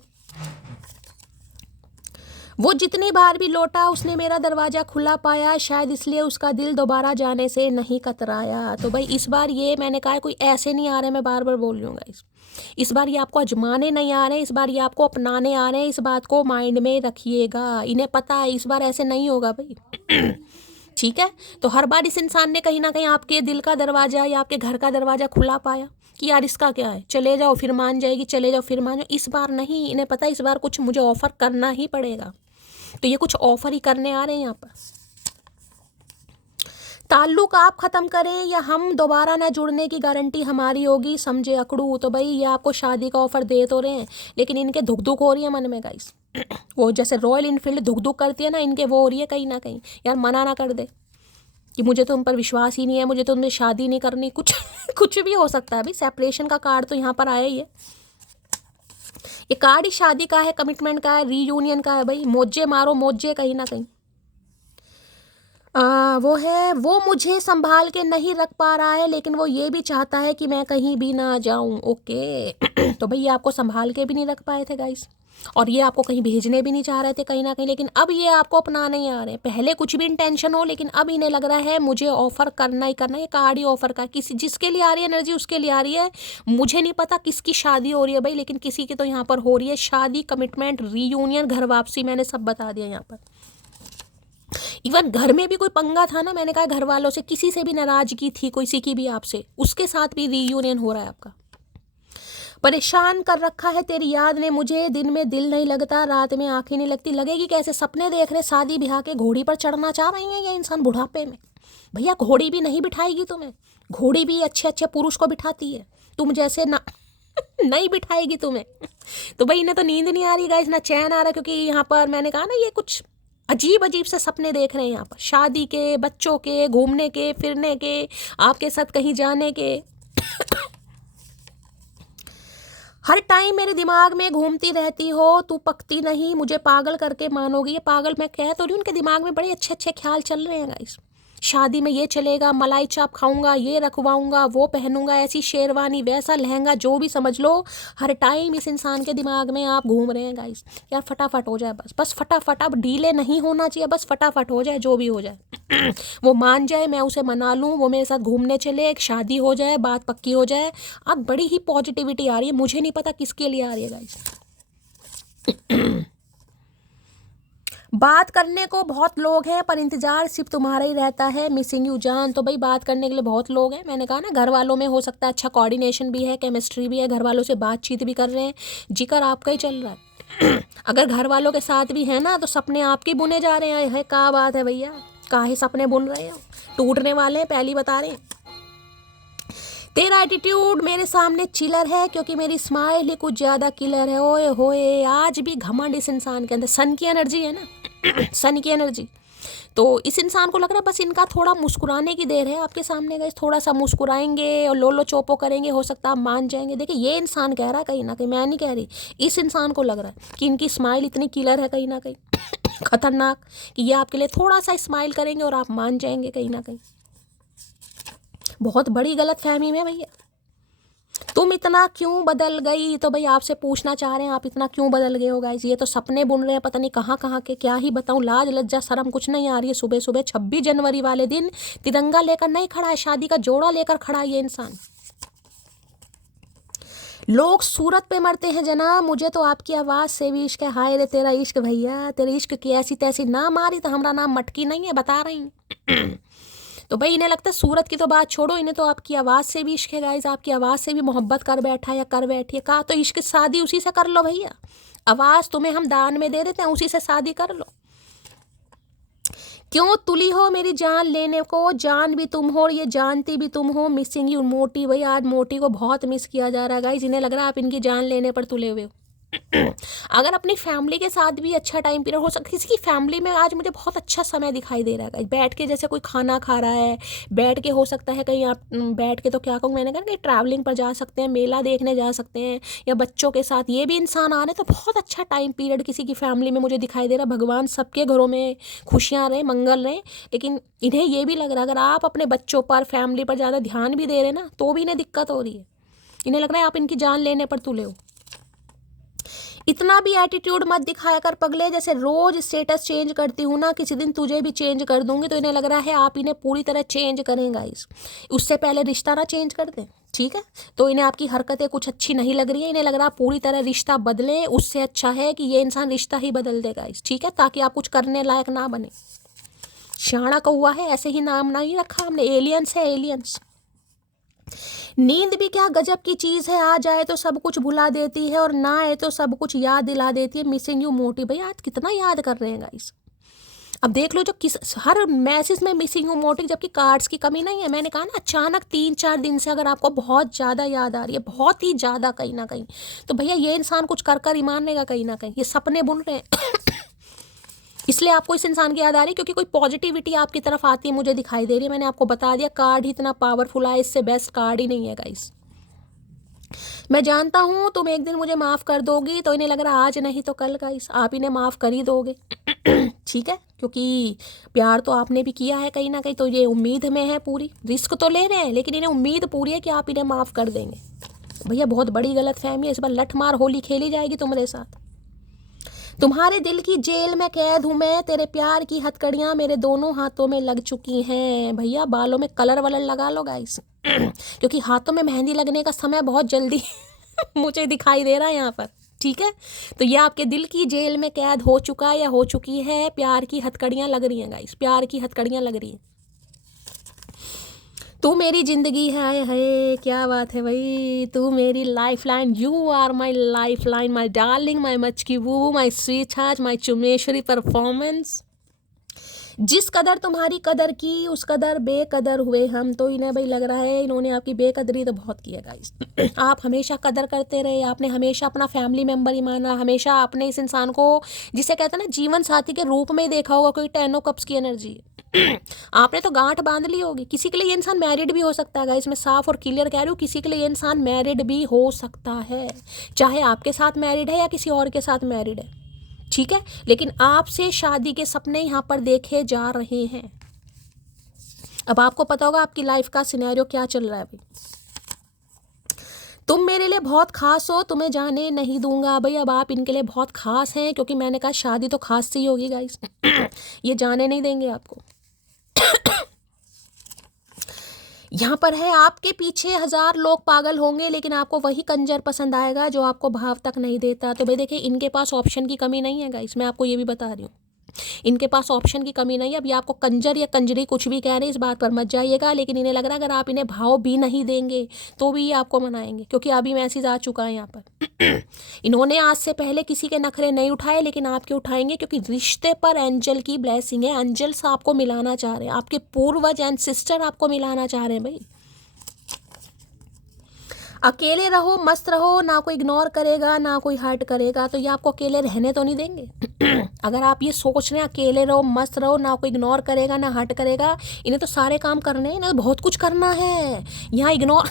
वो जितनी बार भी लौटा उसने मेरा दरवाज़ा खुला पाया, शायद इसलिए उसका दिल दोबारा जाने से नहीं कतराया। तो भाई इस बार ये मैंने कहा कोई ऐसे नहीं आ रहे, मैं बार बार बोल रही हूँ गाइस, इस बार ये आपको आजमाने नहीं आ रहे, इस बार ये आपको अपनाने आ रहे हैं। इस बात को माइंड में रखिएगा, इन्हें पता है इस बार ऐसे नहीं होगा भाई। ठीक है। तो हर बार इस इंसान ने कहीं ना कहीं आपके दिल का दरवाज़ा या आपके घर का दरवाज़ा खुला पाया कि यार इसका क्या है, चले जाओ फिर मान जाएगी, चले जाओ फिर मान जाओ। इस बार नहीं, इन्हें पता है इस बार कुछ मुझे ऑफर करना ही पड़ेगा, तो ये कुछ ऑफर ही करने आ रहे हैं यहाँ पर। ताल्लुक आप ख़त्म करें या हम दोबारा ना जुड़ने की गारंटी हमारी होगी, समझे अकड़ू। तो भाई ये आपको शादी का ऑफ़र दे तो रहे हैं, लेकिन इनके धुक धुक हो रही है मन में गाइस। वो जैसे रॉयल इनफील्ड धुक धुक करती है ना, इनके वो हो रही है कहीं ना कहीं, यार मना ना कर दे कि मुझे तो उन पर विश्वास ही नहीं है, मुझे तो उनमें शादी नहीं करनी, कुछ कुछ भी हो सकता है भाई। सेपरेशन का कार्ड तो यहाँ पर आया ही है, ये कार्ड ही शादी का है, कमिटमेंट का है, रीयूनियन का है भाई। मोजे मारो मोजे कहीं ना कहीं। वो है, वो मुझे संभाल के नहीं रख पा रहा है, लेकिन वो ये भी चाहता है कि मैं कहीं भी ना जाऊं। ओके। तो भाई ये आपको संभाल के भी नहीं रख पाए थे गाइस, और ये आपको कहीं भेजने भी नहीं चाह रहे थे कहीं ना कहीं, लेकिन अब ये आपको अपना नहीं आ रहे हैं। पहले कुछ भी इंटेंशन हो, लेकिन अब इन्हें लग रहा है मुझे ऑफर करना ही करना है। ये कार्ड ही ऑफर का, किसी जिसके लिए आ रही है एनर्जी उसके लिए आ रही है। मुझे नहीं पता किसकी शादी हो रही है भाई, लेकिन किसी की तो यहाँ पर हो रही है शादी, कमिटमेंट, रीयूनियन, घर वापसी, मैंने सब बता दिया यहाँ पर। इवन घर में भी कोई पंगा था ना, मैंने कहा घर वालों से किसी से भी नाराजगी थी, किसी की भी आपसे, उसके साथ भी रीयूनियन हो रहा है आपका। परेशान कर रखा है तेरी याद ने मुझे, दिन में दिल नहीं लगता, रात में आंखें नहीं लगती। लगेगी कैसे, सपने देख रहे, शादी ब्याह के घोड़ी पर चढ़ना चाह रही हैं ये इंसान बुढ़ापे में। भैया घोड़ी भी नहीं बिठाएगी तुम्हें, घोड़ी भी अच्छे अच्छे पुरुष को बिठाती है, तुम जैसे ना नहीं बिठाएगी तुम्हें। तो भाई इन्हें तो नींद नहीं आ रही गाइस, ना चैन आ रहा, क्योंकि यहाँ पर मैंने कहा ना ये कुछ अजीब अजीब से सपने देख रहे हैं यहाँ पर, शादी के, बच्चों के, घूमने के, फिरने के, आपके साथ कहीं जाने के। हर टाइम मेरे दिमाग में घूमती रहती हो, तू पकती नहीं, मुझे पागल करके मानोगी। ये पागल मैं कह तो रही हूँ, उनके दिमाग में बड़े अच्छे अच्छे ख्याल चल रहे हैं गाइस। शादी में ये चलेगा, मलाई चाप खाऊंगा, ये रखवाऊंगा, वो पहनूंगा, ऐसी शेरवानी, वैसा लहंगा, जो भी समझ लो। हर टाइम इस इंसान के दिमाग में आप घूम रहे हैं गाइस। यार फटाफट हो जाए, बस बस फटाफट, अब डीले नहीं होना चाहिए, बस फटाफट हो जाए, जो भी हो जाए। वो मान जाए, मैं उसे मना लूँ, वो मेरे साथ घूमने चले, एक शादी हो जाए, बात पक्की हो जाए। अब बड़ी ही पॉजिटिविटी आ रही है, मुझे नहीं पता किसके लिए आ रही है गाइस। बात करने को बहुत लोग हैं, पर इंतज़ार सिर्फ तुम्हारा ही रहता है, मिसिंग यू जान। तो भाई बात करने के लिए बहुत लोग हैं, मैंने कहा ना घर वालों में हो सकता है अच्छा कोऑर्डिनेशन भी है, केमिस्ट्री भी है, घर वालों से बातचीत भी कर रहे हैं, जिक्र आपका ही चल रहा है। अगर घर वालों के साथ भी है ना, तो सपने आपके बुने जा रहे हैं। है क्या बात है भैया, काहे सपने बुन रहे हो, टूटने वाले हैं, पहली बता रहे हैं। तेरा एटीट्यूड मेरे सामने चिलर है क्योंकि मेरी स्माइल ही कुछ ज़्यादा किलर है। ओए होए, आज भी घमंड इस इंसान के अंदर, सन की एनर्जी है ना सन की एनर्जी। तो इस इंसान को लग रहा है बस इनका थोड़ा मुस्कुराने की देर है आपके सामने गए, थोड़ा सा मुस्कुराएंगे और लोलो चोपो करेंगे, हो सकता है आप मान जाएंगे। देखिए ये इंसान कह रहा है, कहीं ना कहीं मैं नहीं कह रही, इस इंसान को लग रहा है कि इनकी स्माइल इतनी किलर है कहीं ना कहीं खतरनाक, कि ये आपके लिए थोड़ा सा स्माइल करेंगे और आप मान जाएंगे कहीं ना कहीं। बहुत बड़ी गलत फहमी में भैया। तुम इतना क्यों बदल गई, तो भाई आपसे पूछना चाह रहे हैं आप इतना क्यों बदल गए हो गाइस। ये तो सपने बुन रहे हैं पता नहीं कहाँ कहाँ के, क्या ही बताऊं, लाज लज्जा शर्म कुछ नहीं आ रही है। सुबह सुबह 26 जनवरी वाले दिन तिरंगा लेकर नहीं खड़ा है, शादी का जोड़ा लेकर खड़ा है ये इंसान। लोग सूरत पे मरते हैं जनाब, मुझे तो आपकी आवाज़ से भी इश्क है। हाय रे तेरा इश्क भैया, तेरे इश्क की ऐसी तैसी ना मारी तो हमारा नाम मटकी नहीं है, बता रही हूँ तो भाई इन्हें लगता है सूरत की तो बात छोड़ो, इन्हें तो आपकी आवाज़ से भी इश्क है गाइस, आपकी आवाज़ से भी मोहब्बत कर बैठा या कर बैठी है। कहा तो इश्क शादी उसी से कर लो भैया, आवाज़ तुम्हें हम दान में दे देते हैं, उसी से शादी कर लो। क्यों तुली हो मेरी जान लेने को, जान भी तुम हो और ये जानती भी तुम हो। मिसिंग यू मोटी, भाई आज मोटी को बहुत मिस किया जा रहा है गाइस। इन्हें लग रहा है आप इनकी जान लेने पर तुले हुए हो अगर अपनी फैमिली के साथ भी अच्छा टाइम पीरियड हो सकता, किसी की फैमिली में आज मुझे बहुत अच्छा समय दिखाई दे रहा है बैठ के, जैसे कोई खाना खा रहा है बैठ के, हो सकता है कहीं आप बैठ के, तो क्या कहूँ मैंने कहा कहीं ट्रैवलिंग पर जा सकते हैं, मेला देखने जा सकते हैं, या बच्चों के साथ ये भी इंसान आ रहे हैं, तो बहुत अच्छा टाइम पीरियड किसी की फैमिली में मुझे दिखाई दे रहा है। भगवान सबके घरों में खुशियाँ रहें, मंगल रहें। लेकिन इन्हें ये भी लग रहा है अगर आप अपने बच्चों पर फैमिली पर ज़्यादा ध्यान भी दे रहे हैं ना, तो भी इन्हें दिक्कत हो रही है। इन्हें लग रहा है आप इनकी जान लेने पर तुले हो। इतना भी एटीट्यूड मत दिखाया कर पगले, जैसे रोज स्टेटस चेंज करती हूँ ना, किसी दिन तुझे भी चेंज कर दूंगी। तो इन्हें लग रहा है आप इन्हें पूरी तरह चेंज करेंगे गाइस, उससे पहले रिश्ता ना चेंज कर दें, ठीक है। तो इन्हें आपकी हरकतें कुछ अच्छी नहीं लग रही है, इन्हें लग रहा है पूरी तरह रिश्ता बदलें, उससे अच्छा है कि ये इंसान रिश्ता ही बदल दे गाइस, ठीक है, ताकि आप कुछ करने लायक ना बने। शाना कौआ है, ऐसे ही नाम नहीं रखा हमने, एलियंस है एलियंस। नींद भी क्या गजब की चीज़ है, आ जाए तो सब कुछ भुला देती है और ना आए तो सब कुछ याद दिला देती है। मिसिंग यू मोटी, भाई आज कितना याद कर रहे हैं गाइस। अब देख लो जो किस हर मैसेज में मिसिंग यू मोटी, जबकि कार्ड्स की कमी नहीं है। मैंने कहा ना अचानक 3-4 दिन से अगर आपको बहुत ज़्यादा याद आ रही है, बहुत ही ज़्यादा कहीं ना कहीं, तो भैया ये इंसान कुछ कर कर ही मानेगा कहीं ना कहीं, ये सपने बुन रहे हैं इसलिए आपको इस इंसान की याद आ रही है क्योंकि कोई पॉजिटिविटी आपकी तरफ आती है मुझे दिखाई दे रही है। मैंने आपको बता दिया कार्ड ही इतना पावरफुल है, इससे बेस्ट कार्ड ही नहीं है गाइस। मैं जानता हूँ तुम एक दिन मुझे माफ़ कर दोगी, तो इन्हें लग रहा है आज नहीं तो कल गाइस आप इन्हें माफ़ कर ही दोगे ठीक है, क्योंकि प्यार तो आपने भी किया है कहीं ना कहीं, तो ये उम्मीद में है पूरी, रिस्क तो ले रहे हैं लेकिन इन्हें उम्मीद पूरी है कि आप इन्हें माफ़ कर देंगे। भैया बहुत बड़ी गलत फहमी है, इस बार लठ मार होली खेली जाएगी तुम्हारे साथ। तुम्हारे दिल की जेल में कैद हूँ मैं, तेरे प्यार की हथकड़ियाँ मेरे दोनों हाथों में लग चुकी हैं। भैया बालों में कलर वलर लगा लो गाइस क्योंकि हाथों में मेहंदी लगने का समय बहुत जल्दी मुझे दिखाई दे रहा है यहाँ पर, ठीक है। तो ये आपके दिल की जेल में कैद हो चुका है या हो चुकी है, प्यार की हथकड़ियाँ लग रही हैं गाइस, प्यार की हथकड़ियाँ लग रही हैं। तू मेरी जिंदगी है क्या बात है भाई, तू मेरी life line, you are my life line, my darling, my मचकी वो, माई स्वीट हार्ट, माई चुमेश्वरी परफॉर्मेंस। जिस कदर तुम्हारी कदर की उस कदर बेकदर हुए हम। तो इन्हें भाई लग रहा है इन्होंने आपकी बेकदरी तो बहुत की है गाइस आप हमेशा कदर करते रहे, आपने हमेशा अपना फैमिली मेम्बर ही माना, हमेशा आपने इस इंसान को जिसे कहते हैं ना जीवन साथी के रूप में देखा होगा, कोई 10 कप्स की एनर्जी आपने तो गांठ बांध ली होगी। किसी के लिए ये इंसान मैरिड भी हो सकता है गाइस, मैं साफ और क्लियर कह रही हूँ, किसी के लिए ये इंसान मैरिड भी हो सकता है, चाहे आपके साथ मैरिड है या किसी और के साथ मैरिड है, ठीक है। लेकिन आपसे शादी के सपने यहाँ पर देखे जा रहे हैं। अब आपको पता होगा आपकी लाइफ का सिनेरियो क्या चल रहा है भाई। तुम मेरे लिए बहुत खास हो, तुम्हें जाने नहीं दूंगा। भाई अब आप इनके लिए बहुत खास हैं क्योंकि मैंने कहा शादी तो खास सी होगी गाइस ये जाने नहीं देंगे आपको यहाँ पर है आपके पीछे 1000 लोग पागल होंगे लेकिन आपको वही कंजर पसंद आएगा जो आपको भाव तक नहीं देता। तो भाई देखिए इनके पास ऑप्शन की कमी नहीं है गाइस, मैं आपको ये भी बता रही हूँ, इनके पास ऑप्शन की कमी नहीं है। अब ये आपको कंजर या कंजरी कुछ भी कह रहे हैं, इस बात पर मत जाइएगा, लेकिन इन्हें लग रहा है अगर आप इन्हें भाव भी नहीं देंगे तो भी ये आपको मनाएंगे, क्योंकि अभी मैसेज आ चुका है यहाँ पर इन्होंने आज से पहले किसी के नखरे नहीं उठाए लेकिन आपके उठाएंगे, क्योंकि रिश्ते पर एंजल की ब्लेसिंग है, एंजल्स आपको मिलाना चाह रहे हैं, आपके पूर्वज एंड सिस्टर आपको मिलाना चाह रहे हैं भाई। अकेले रहो, मस्त रहो, ना कोई इग्नोर करेगा ना कोई हर्ट करेगा, तो ये आपको अकेले रहने तो नहीं देंगे। अगर आप ये सोच रहे हैं अकेले रहो, मस्त रहो, ना कोई इग्नोर करेगा ना हर्ट करेगा, इन्हें तो सारे काम करने हैं, इन्हें तो बहुत कुछ करना है। यहाँ इग्नोर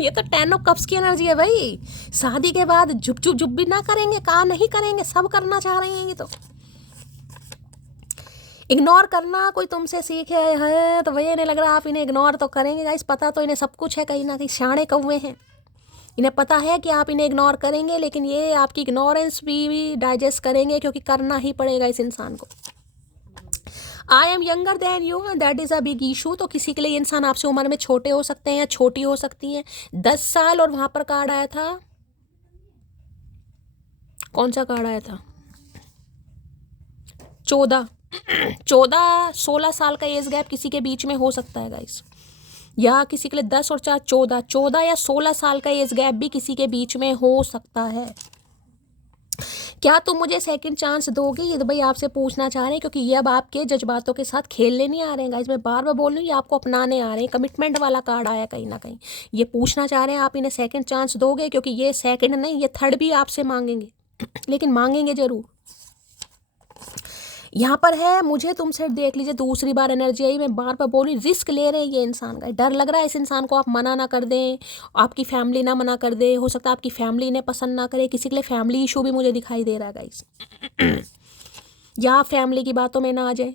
ये तो 10 ऑफ कप्स की एनर्जी है भाई। शादी के बाद झुप झुप झुप भी ना करेंगे, काम नहीं करेंगे, सब करना चाह रहे हैं ये तो। इग्नोर करना कोई तुमसे सीखे है तो भैया इन्हें लग रहा है आप इन्हें इग्नोर तो करेंगे गाइस। पता तो इन्हें सब कुछ है, कहीं ना कहीं शाणे कौवे हैं, इन्हें पता है कि आप इन्हें इग्नोर करेंगे, लेकिन ये आपकी इग्नोरेंस भी डाइजेस्ट करेंगे, क्योंकि करना ही पड़ेगा इस इंसान को। I am younger than you, that is a big issue. तो किसी के लिए इंसान आपसे उम्र में छोटे हो सकते हैं या छोटी हो सकती हैं। 10 साल, और वहाँ पर कार्ड आया था, कौन सा कार्ड आया था, 14 16 साल का एज गैप किसी के बीच में हो सकता है गाइस, या किसी के लिए 10 और 4 14 या 16 साल का एज गैप भी किसी के बीच में हो सकता है। क्या तुम मुझे सेकंड चांस दोगे, ये तो भाई आपसे पूछना चाह रहे हैं, क्योंकि ये अब आपके जज्बातों के साथ खेलने नहीं आ रहे हैं गाइस। मैं बार बार बोल रही हूँ, ये आपको अपनाने आ रहे हैं। कमिटमेंट वाला कार्ड आया कहीं ना कहीं, ये पूछना चाह रहे हैं आप इन्हें सेकंड चांस दोगे, क्योंकि ये सेकंड नहीं, ये थर्ड भी आपसे मांगेंगे, लेकिन मांगेंगे जरूर। यहाँ पर है, मुझे तुमसे देख लीजिए, दूसरी बार एनर्जी आई। मैं बार बार बोल रही, रिस्क ले रहे हैं ये इंसान का। डर लग रहा है इस इंसान को आप मना ना कर दें, आपकी फैमिली ना मना कर दे, हो सकता है आपकी फैमिली इन्हें पसंद ना करे। किसी के लिए फैमिली इशू भी मुझे दिखाई दे रहा है गाइस, या फैमिली की बातों में ना आ जाए।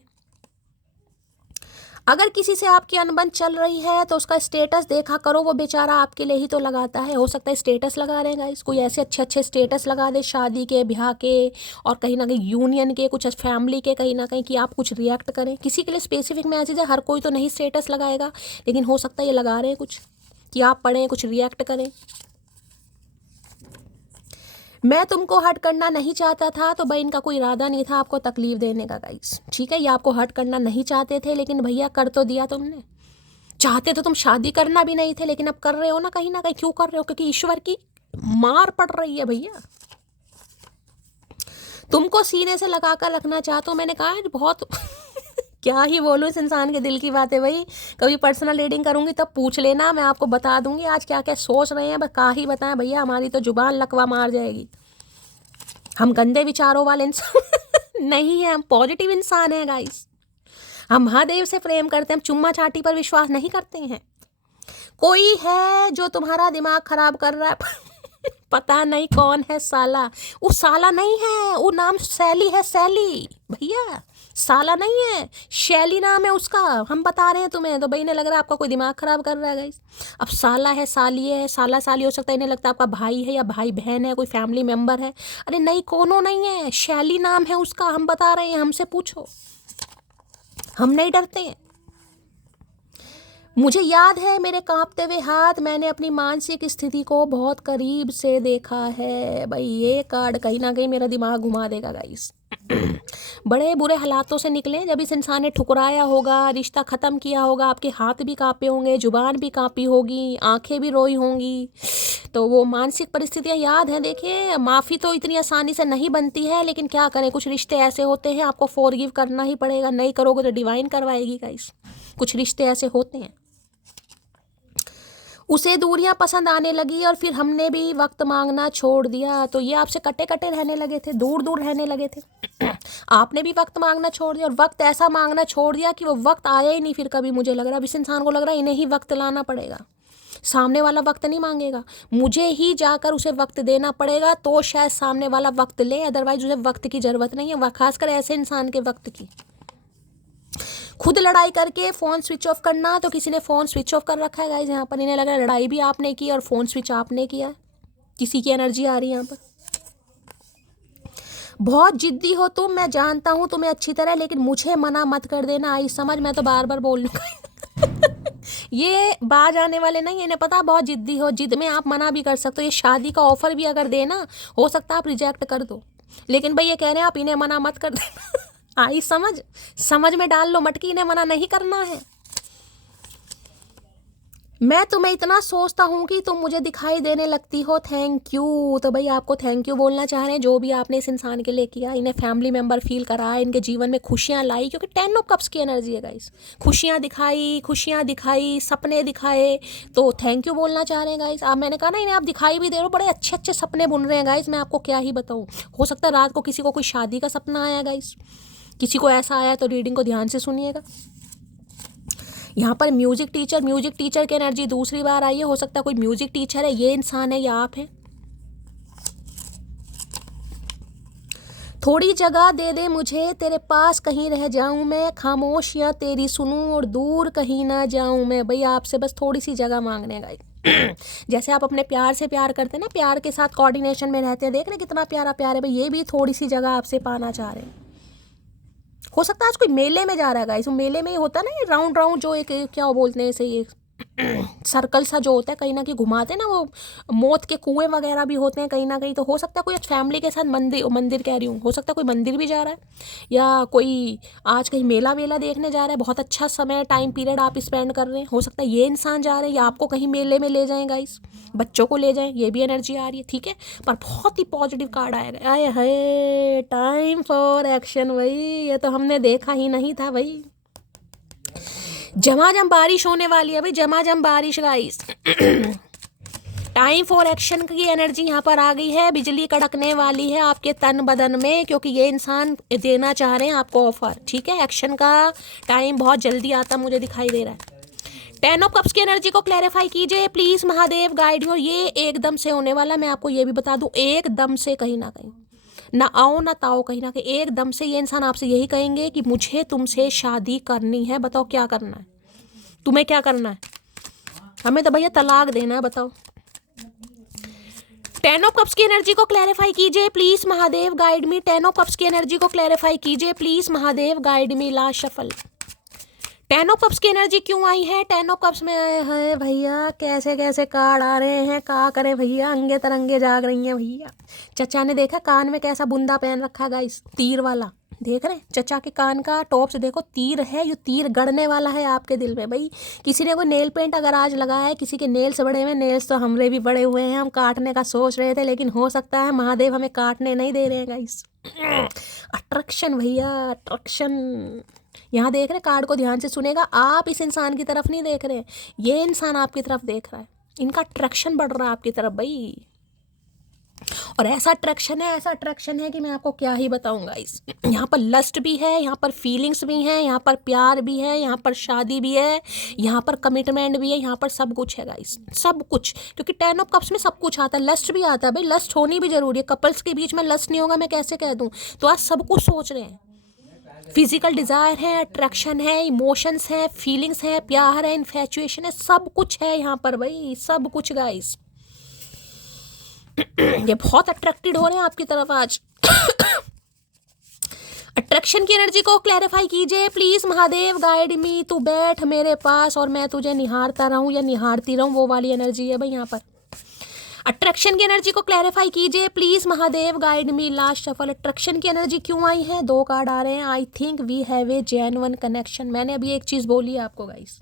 अगर किसी से आपकी अनबन चल रही है तो उसका स्टेटस देखा करो, वो बेचारा आपके लिए ही तो लगाता है। हो सकता है स्टेटस लगा रहे हैं गाइस, कोई ऐसे अच्छे अच्छे स्टेटस लगा दे शादी के, ब्याह के, और कहीं ना कहीं यूनियन के, कुछ फैमिली के, कहीं ना कहीं कि आप कुछ रिएक्ट करें। किसी के लिए स्पेसिफिक मैसेज है, हर कोई तो नहीं स्टेटस लगाएगा, लेकिन हो सकता है ये लगा रहे हैं कुछ कि आप पढ़ें, कुछ रिएक्ट करें। मैं तुमको हर्ट करना नहीं चाहता था, तो भाई इनका कोई इरादा नहीं था आपको तकलीफ देने का गाइस, ठीक है। ये आपको हर्ट करना नहीं चाहते थे, लेकिन भैया कर तो दिया तुमने। चाहते तो तुम शादी करना भी नहीं थे, लेकिन अब कर रहे हो ना कहीं ना कहीं। क्यों कर रहे हो, क्योंकि ईश्वर की मार पड़ रही है भैया। तुमको सीने से लगा कर रखना चाहता हूँ, मैंने कहा बहुत क्या ही बोलूँ इस इंसान के दिल की बातें भाई। कभी पर्सनल रीडिंग करूंगी तब पूछ लेना, मैं आपको बता दूंगी आज क्या क्या सोच रहे हैं। बस का ही बताएं भैया, हमारी तो जुबान लकवा मार जाएगी। हम गंदे विचारों वाले इंसान नहीं है, हम पॉजिटिव इंसान हैं गाइस। हम महादेव से प्रेम करते हैं, हम चुम्मा चाटी पर विश्वास नहीं करते हैं। कोई है जो तुम्हारा दिमाग खराब कर रहा है पता नहीं कौन है साला। वो साला नहीं है, वो नाम शैली है, शैली भैया, साला नहीं है, शैली नाम है उसका। हम बता रहे हैं तुम्हें, तो भाई ने लग रहा है आपका कोई दिमाग खराब कर रहा है गाइस। अब साला है, साली है, साला साली हो सकता है, इन्हें लगता है आपका भाई है या भाई बहन है, कोई फैमिली मेम्बर है। अरे नहीं, कोनो नहीं है, शैली नाम है उसका। हम बता रहे हैं, हमसे पूछो, हम नहीं डरते हैं। मुझे याद है मेरे कांपते हुए हाथ, मैंने अपनी मानसिक स्थिति को बहुत करीब से देखा है। भाई ये कार्ड कहीं ना कहीं मेरा दिमाग घुमा देगा गाइस। बड़े बुरे हालातों से निकले, जब इस इंसान ने ठुकराया होगा, रिश्ता ख़त्म किया होगा, आपके हाथ भी कांपे होंगे, जुबान भी कांपी होगी, आंखें भी रोई होंगी। तो वो मानसिक परिस्थितियाँ याद हैं। देखिए, माफ़ी तो इतनी आसानी से नहीं बनती है, लेकिन क्या करें, कुछ रिश्ते ऐसे होते हैं आपको फॉरगिव करना ही पड़ेगा। नहीं करोगे तो डिवाइन करवाएगी गाइस। कुछ रिश्ते ऐसे होते हैं। उसे दूरियां पसंद आने लगी और फिर हमने भी वक्त मांगना छोड़ दिया। तो ये आपसे कटे कटे रहने लगे थे, दूर दूर रहने लगे थे। आपने भी वक्त मांगना छोड़ दिया, और वक्त ऐसा मांगना छोड़ दिया कि वो वक्त आया ही नहीं फिर कभी। मुझे लग रहा है इस इंसान को लग रहा है इन्हें ही वक्त लाना पड़ेगा, सामने वाला वक्त नहीं मांगेगा, मुझे ही जाकर उसे वक्त देना पड़ेगा, तो शायद सामने वाला वक्त ले। अदरवाइज उसे वक्त की ज़रूरत नहीं है, खासकर ऐसे इंसान के वक्त की। खुद लड़ाई करके फ़ोन स्विच ऑफ करना, तो किसी ने फ़ोन स्विच ऑफ कर रखा है गाइस यहाँ पर। इन्हें लग रहा है लड़ाई भी आपने की और फ़ोन स्विच आपने किया। किसी की एनर्जी आ रही है यहाँ पर। बहुत जिद्दी हो तुम, मैं जानता हूँ तुम्हें अच्छी तरह, लेकिन मुझे मना मत कर देना। आई समझ, मैं तो बार बार बोल लूँगा ये बाज आने वाले नहीं, इन्हें पता बहुत जिद्दी हो। जिद में आप मना भी कर सकते हो। ये शादी का ऑफर भी अगर देना, हो सकता है आप रिजेक्ट कर दो, लेकिन भाई ये कह रहे हैं आप इन्हें मना मत कर देना आई समझ, समझ में डाल लो मटकी, इन्हें मना नहीं करना है। मैं तुम्हें इतना सोचता हूँ कि तुम मुझे दिखाई देने लगती हो, थैंक यू। तो भाई आपको थैंक यू बोलना चाह रहे हैं जो भी आपने इस इंसान के लिए किया, इन्हें फैमिली मेंबर फील करा, इनके जीवन में खुशियाँ लाई, क्योंकि 10 ऑफ कप्स की एनर्जी है गाइस। खुशियाँ दिखाई, सपने दिखाए, तो थैंक यू बोलना चाह रहे हैं गाइस। आप, मैंने कहा ना, इन्हें आप दिखाई भी दे रहे हो, बड़े अच्छे अच्छे सपने बुन रहे हैं गाइस। मैं आपको क्या ही बताऊँ, हो सकता है रात को किसी को कोई शादी का सपना आया गाइस, किसी को ऐसा आया, तो रीडिंग को ध्यान से सुनिएगा। यहाँ पर म्यूजिक टीचर की एनर्जी दूसरी बार आई है। हो सकता है कोई म्यूजिक टीचर है, ये इंसान है या आप हैं। थोड़ी जगह दे दे मुझे, तेरे पास कहीं रह जाऊं मैं, खामोश या तेरी सुनूं और दूर कहीं ना जाऊं मैं। भाई आपसे बस थोड़ी सी जगह मांगने गए। जैसे आप अपने प्यार से प्यार करते हैं ना, प्यार के साथ कोऑर्डिनेशन में रहते हैं, देख रहे कितना प्यारा प्यार है। भाई ये भी थोड़ी सी जगह आपसे पाना चाह रहे हैं। हो सकता है आज कोई मेले में जा रहा है गाइस। मेले में ही होता है ना, ये राउंड राउंड जो एक क्या बोलते हैं इसे, ये सर्कल सा जो होता है, कहीं ना कहीं घुमाते हैं ना, वो मौत के कुएं वगैरह भी होते हैं कहीं ना कहीं। तो हो सकता है कोई आज फैमिली के साथ मंदिर कह रही हूँ, हो सकता है कोई मंदिर भी जा रहा है, या कोई आज कहीं मेला वेला देखने जा रहा है। बहुत अच्छा समय टाइम पीरियड आप स्पेंड कर रहे हैं। हो सकता है ये इंसान जा रहे हैं, या आपको कहीं मेले में ले जाएं गाइस, बच्चों को ले जाएं, ये भी एनर्जी आ रही है, ठीक है। पर बहुत ही पॉजिटिव कार्ड आएगा। आए हाय, टाइम फॉर एक्शन। भाई ये तो हमने देखा ही नहीं था भाई। झमाझम बारिश होने वाली है भाई, झमाझम बारिश गाइस। टाइम फॉर एक्शन की एनर्जी यहाँ पर आ गई है। बिजली कड़कने वाली है आपके तन बदन में, क्योंकि ये इंसान देना चाह रहे हैं आपको ऑफर, ठीक है। एक्शन का टाइम बहुत जल्दी आता मुझे दिखाई दे रहा है। 10 ऑफ कप्स की एनर्जी को क्लैरिफाई कीजिए प्लीज, महादेव गाइड यू। ये एकदम से होने वाला, मैं आपको ये भी बता दूं, एकदम से, कहीं ना कहीं, ना आओ ना ताओ, कहीं ना कहीं एकदम से ये इंसान आपसे यही कहेंगे कि मुझे तुमसे शादी करनी है। बताओ क्या करना है, तुम्हें क्या करना है? हमें तो भैया तलाक देना है, बताओ। 10 ऑफ कप्स की एनर्जी को क्लैरिफाई कीजिए please, Mahadev guide me. 10 of cups की एनर्जी को क्लैरिफाई कीजिए please, Mahadev guide me. Last shuffle. 10 of cups की एनर्जी क्यों आई है? 10 ऑफ कप्स में आए हैं भैया, कैसे कैसे कार्ड आ रहे हैं, क्या करें भैया, अंगे तरंगे जाग रही हैं भैया। चचा ने देखा कान में कैसा बुंदा पहन रखा गाइस, तीर वाला, देख रहे हैं चचा के कान का टॉप से देखो, तीर है, ये तीर गड़ने वाला है आपके दिल में। भाई किसी ने कोई नेल पेंट अगर आज लगाया है, किसी के नेल्स बड़े हुए, नेल्स तो हमरे भी बड़े हुए हैं, हम काटने का सोच रहे थे, लेकिन हो सकता है महादेव हमें काटने नहीं दे रहे हैं गाइस। अट्रैक्शन भैया, अट्रैक्शन। यहाँ देख रहे, कार्ड को ध्यान से सुनेगा, आप इस इंसान की तरफ नहीं देख रहे हैं, ये इंसान आपकी तरफ देख रहा है। इनका अट्रैक्शन बढ़ रहा है आपकी तरफ भाई, और ऐसा अट्रैक्शन है कि मैं आपको क्या ही बताऊंगा। इस यहाँ पर लस्ट भी है, यहाँ पर फीलिंग्स भी हैं, यहाँ पर प्यार भी है, यहाँ पर शादी भी है, यहाँ पर कमिटमेंट भी है, यहाँ पर सब कुछ है गाइस, सब कुछ। क्योंकि 10 ऑफ कप्स में सब कुछ आता है, लस्ट भी आता है भाई, लस्ट होनी भी जरूरी है। कपल्स के बीच में लस्ट नहीं होगा मैं कैसे कह दूँ? तो आज सब कुछ सोच रहे हैं, फिजिकल डिजायर है, अट्रैक्शन है, इमोशंस है, फीलिंग्स है, प्यार है, इन्फैचुएशन है, सब कुछ है यहाँ पर भाई, सब कुछ गाइस। ये बहुत अट्रैक्टेड हो रहे हैं आपकी तरफ आज। अट्रैक्शन की एनर्जी को क्लैरिफाई कीजिए प्लीज, महादेव गाइड मी। तू बैठ मेरे पास और मैं तुझे निहारता रहूं या निहारती रहूं, वो वाली एनर्जी है भाई यहाँ पर। अट्रैक्शन की एनर्जी को क्लैरिफाई कीजिए please, Mahadev guide me. Last shuffle. Attraction की एनर्जी क्यों आई है? 2 कार्ड आ रहे हैं। I think we have a genuine connection. मैंने अभी एक चीज बोली है आपको गाइस,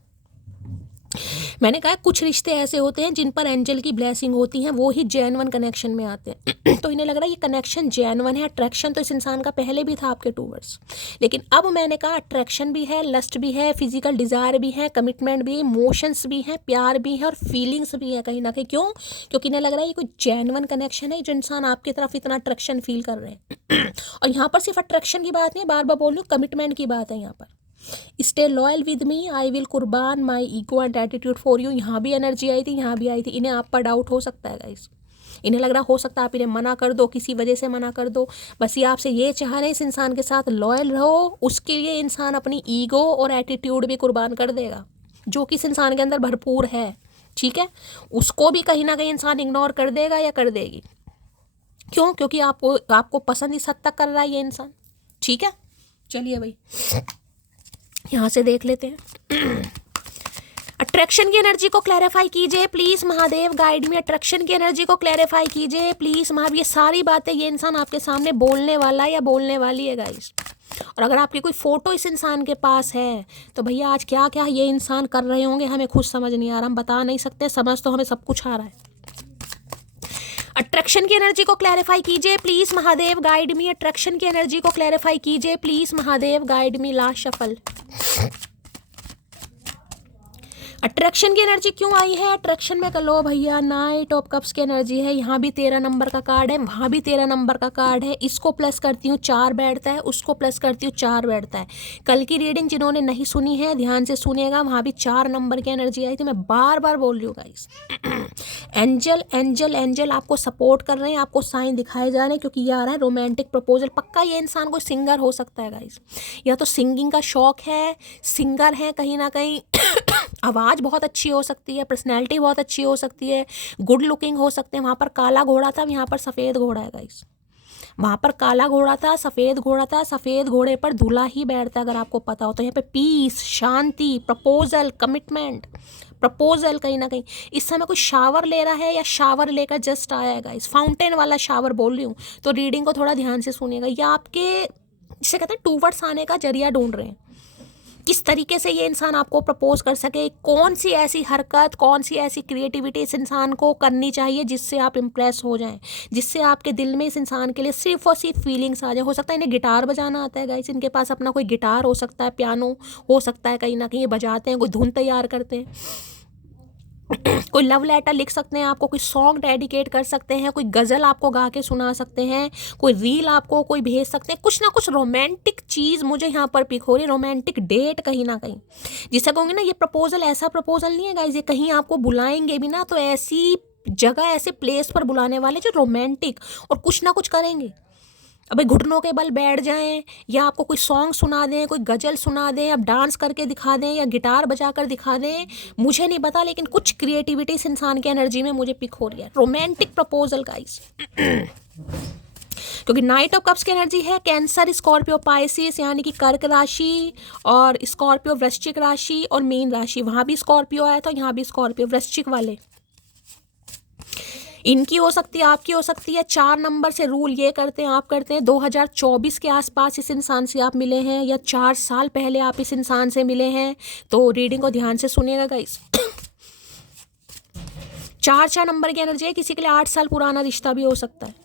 मैंने कहा कुछ रिश्ते ऐसे होते हैं जिन पर एंजल की ब्लेसिंग होती है, वो ही जेन्युइन कनेक्शन में आते हैं। तो इन्हें लग रहा है ये कनेक्शन जेन्युइन है। अट्रैक्शन तो इस इंसान का पहले भी था आपके टूवर्ड्स, लेकिन अब मैंने कहा अट्रैक्शन भी है, लस्ट भी है, फिजिकल डिजायर भी है, कमिटमेंट भी है, इमोशंस भी है, प्यार भी है और फीलिंग्स भी है कहीं ना कहीं। क्यों? क्योंकि इन्हें लग रहा है ये कोई जेन्युइन कनेक्शन है, जो इंसान आपकी तरफ इतना अट्रैक्शन फील कर रहे हैं। और यहाँ पर सिर्फ अट्रैक्शन की बात नहीं, बार बार बोल रही हूँ, कमिटमेंट की बात है यहाँ पर। Stay loyal with me, I will कुर्बान my ego and attitude for you. यहाँ भी एनर्जी आई थी, यहाँ भी आई थी। इन्हें आप पर डाउट हो सकता है गाइस, इन्हें लग रहा हो सकता है आप इन्हें मना कर दो, किसी वजह से मना कर दो। बस ये आपसे ये चाह रहे हैं इस इंसान के साथ लॉयल रहो, उसके लिए इंसान अपनी ईगो और एटीट्यूड भी कुर्बान कर देगा, जो कि इस इंसान के अंदर भरपूर है, ठीक है। उसको भी कहीं ना कहीं इंसान इग्नोर कर देगा या कर देगी। क्यों? क्योंकि आपको पसंद इस हद तक कर रहा है ये इंसान, ठीक है। चलिए भाई यहाँ से देख लेते हैं। अट्रैक्शन की एनर्जी को क्लैरिफाई कीजिए प्लीज, महादेव गाइड में। अट्रैक्शन की एनर्जी को क्लैरिफाई कीजिए प्लीज महादेव। ये सारी बातें ये इंसान आपके सामने बोलने वाला है या बोलने वाली है गाइस, और अगर आपकी कोई फ़ोटो इस इंसान के पास है तो भैया आज क्या क्या ये इंसान कर रहे होंगे हमें खुद समझ नहीं आ रहा, हम बता नहीं सकते, समझ तो हमें सब कुछ आ रहा है। अट्रैक्शन की एनर्जी को क्लैरिफाई कीजिए please Mahadev, guide me. Attraction की एनर्जी को क्लैरिफाई कीजिए please Mahadev, guide me. Last shuffle. Attraction की एनर्जी क्यों आई है? अट्रैक्शन में कर लो भैया, नाइट ऑफ कप्स की एनर्जी है। यहाँ भी 13 नंबर का कार्ड है, वहाँ भी 13 नंबर का कार्ड है। इसको प्लस करती हूँ 4 बैठता है, उसको प्लस करती हूँ 4 बैठता है। कल की रीडिंग जिन्होंने नहीं सुनी है ध्यान से सुनिएगा, वहाँ भी 4 नंबर की एनर्जी आई थी। मैं बार बार बोल रही हूँ गाइस, एंजल एंजल एंजल आपको सपोर्ट कर रहे हैं, आपको साइन दिखाए जा रहे हैं, क्योंकि ये आ रहा है रोमांटिक प्रपोजल। पक्का ये इंसान कोई सिंगर हो सकता है गाइस, या तो सिंगिंग का शौक है, सिंगर है कहीं ना कहीं आवाज़ बहुत अच्छी हो सकती है, पर्सनैलिटी बहुत अच्छी हो सकती है, गुड लुकिंग हो सकते हैं। वहाँ पर काला घोड़ा था, यहाँ पर सफ़ेद घोड़ा है गाइस। वहाँ पर काला घोड़ा था, सफ़ेद घोड़ा था, सफ़ेद घोड़े पर दूल्हा ही बैठता है अगर आपको पता हो तो। यहाँ पे पीस, शांति, प्रपोजल, कमिटमेंट, प्रपोजल कहीं ना कहीं। इस समय कोई शावर ले रहा है या शावर लेकर जस्ट आया है गाइस, फाउंटेन वाला शावर बोल रही हूँ। तो रीडिंग को थोड़ा ध्यान से सुनिएगा। या आपके जिसे कहते हैं टूवर्ड्स आने का जरिया ढूंढ रहे हैं, किस तरीके से ये इंसान आपको प्रपोज कर सके, कौन सी ऐसी हरकत, कौन सी ऐसी क्रिएटिविटी इस इंसान को करनी चाहिए जिससे आप इम्प्रेस हो जाएं, जिससे आपके दिल में इस इंसान के लिए सिर्फ और सिर्फ फीलिंग्स आ जाए। हो सकता है इन्हें गिटार बजाना आता है गाइस, इनके पास अपना कोई गिटार हो सकता है, पियानो हो सकता है, कहीं ना कहीं ये बजाते हैं, कोई धुन तैयार करते हैं, कोई लव लेटर लिख सकते हैं आपको, कोई सॉन्ग डेडिकेट कर सकते हैं, कोई गज़ल आपको गा के सुना सकते हैं, कोई रील आपको कोई भेज सकते हैं। कुछ ना कुछ रोमांटिक चीज़ मुझे यहाँ पर पिक हो रही है, रोमांटिक डेट कहीं ना कहीं। जिसे कहूँगी ना, ये प्रपोजल ऐसा प्रपोजल नहीं है गाइस, ये कहीं आपको बुलाएंगे भी ना तो ऐसी जगह, ऐसे प्लेस पर बुलाने वाले जो रोमांटिक, और कुछ ना कुछ करेंगे। अबे घुटनों के बल बैठ जाएं, या आपको कोई सॉन्ग सुना दें, कोई गज़ल सुना दें, अब डांस करके दिखा दें, या गिटार बजा कर दिखा दें, मुझे नहीं पता, लेकिन कुछ क्रिएटिविटी इस इंसान की एनर्जी में मुझे पिक हो रही है। रोमांटिक प्रपोजल गाइस, क्योंकि नाइट ऑफ कप्स की एनर्जी है कैंसर, स्कॉर्पियो, पाइसिस यानी कि कर्क राशि, और स्कॉर्पियो वृश्चिक राशि और मीन राशि। वहाँ भी स्कॉर्पियो आया था, यहाँ भी स्कॉर्पियो, वृश्चिक वाले। इनकी हो सकती है, आपकी हो सकती है। 4 नंबर से रूल ये करते हैं, आप करते हैं 2024 के आसपास इस इंसान से आप मिले हैं, या 4 साल पहले आप इस इंसान से मिले हैं। तो रीडिंग को ध्यान से सुनिएगा गाइस। 4 नंबर की एनर्जी है, किसी के लिए 8 साल पुराना रिश्ता भी हो सकता है।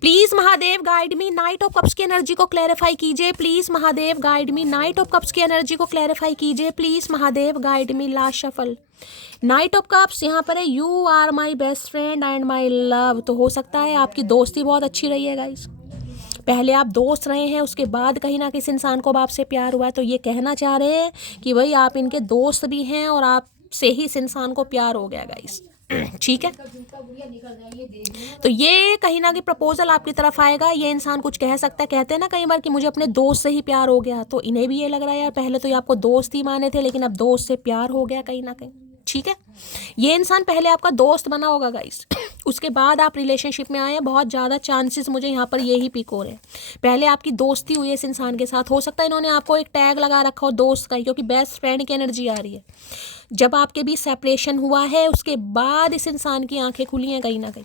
Please Mahadev guide me, knight of cups की एनर्जी को क्लैरिफाई कीजिए please Mahadev, guide me. Knight of cups की एनर्जी को क्लैरिफाई कीजिए please Mahadev, guide me. Last shuffle. Knight of cups यहाँ पर है, you are my best friend and my love. तो हो सकता है आपकी दोस्ती बहुत अच्छी रही है गाइस, पहले आप दोस्त रहे हैं, उसके बाद कहीं ना किसी इंसान को अब आपसे प्यार हुआ है। तो ये कहना चाह रहे हैं कि भाई आप इनके दोस्त भी हैं और आपसे ही इस इंसान को प्यार हो गया गाइस, ठीक है। तो ये कहीं ना कहीं प्रपोजल आपकी तरफ आएगा। ये इंसान कुछ कह सकता है, कहते हैं ना कई बार कि मुझे अपने दोस्त से ही प्यार हो गया, तो इन्हें भी ये लग रहा है यार पहले तो ये आपको दोस्त ही माने थे, लेकिन अब दोस्त से प्यार हो गया कहीं ना कहीं, ठीक है। ये इंसान पहले आपका दोस्त बना होगा गाइस, उसके बाद आप रिलेशनशिप में आए हैं। बहुत ज़्यादा चांसेस मुझे यहाँ पर यही पिक हो रहे हैं, पहले आपकी दोस्ती हुई है इस इंसान के साथ। हो सकता है इन्होंने आपको एक टैग लगा रखा हो दोस्त का ही, क्योंकि बेस्ट फ्रेंड की एनर्जी आ रही है। जब आपके बीच सेपरेशन हुआ है उसके बाद इस इंसान की आंखें खुली हैं कहीं ना कहीं।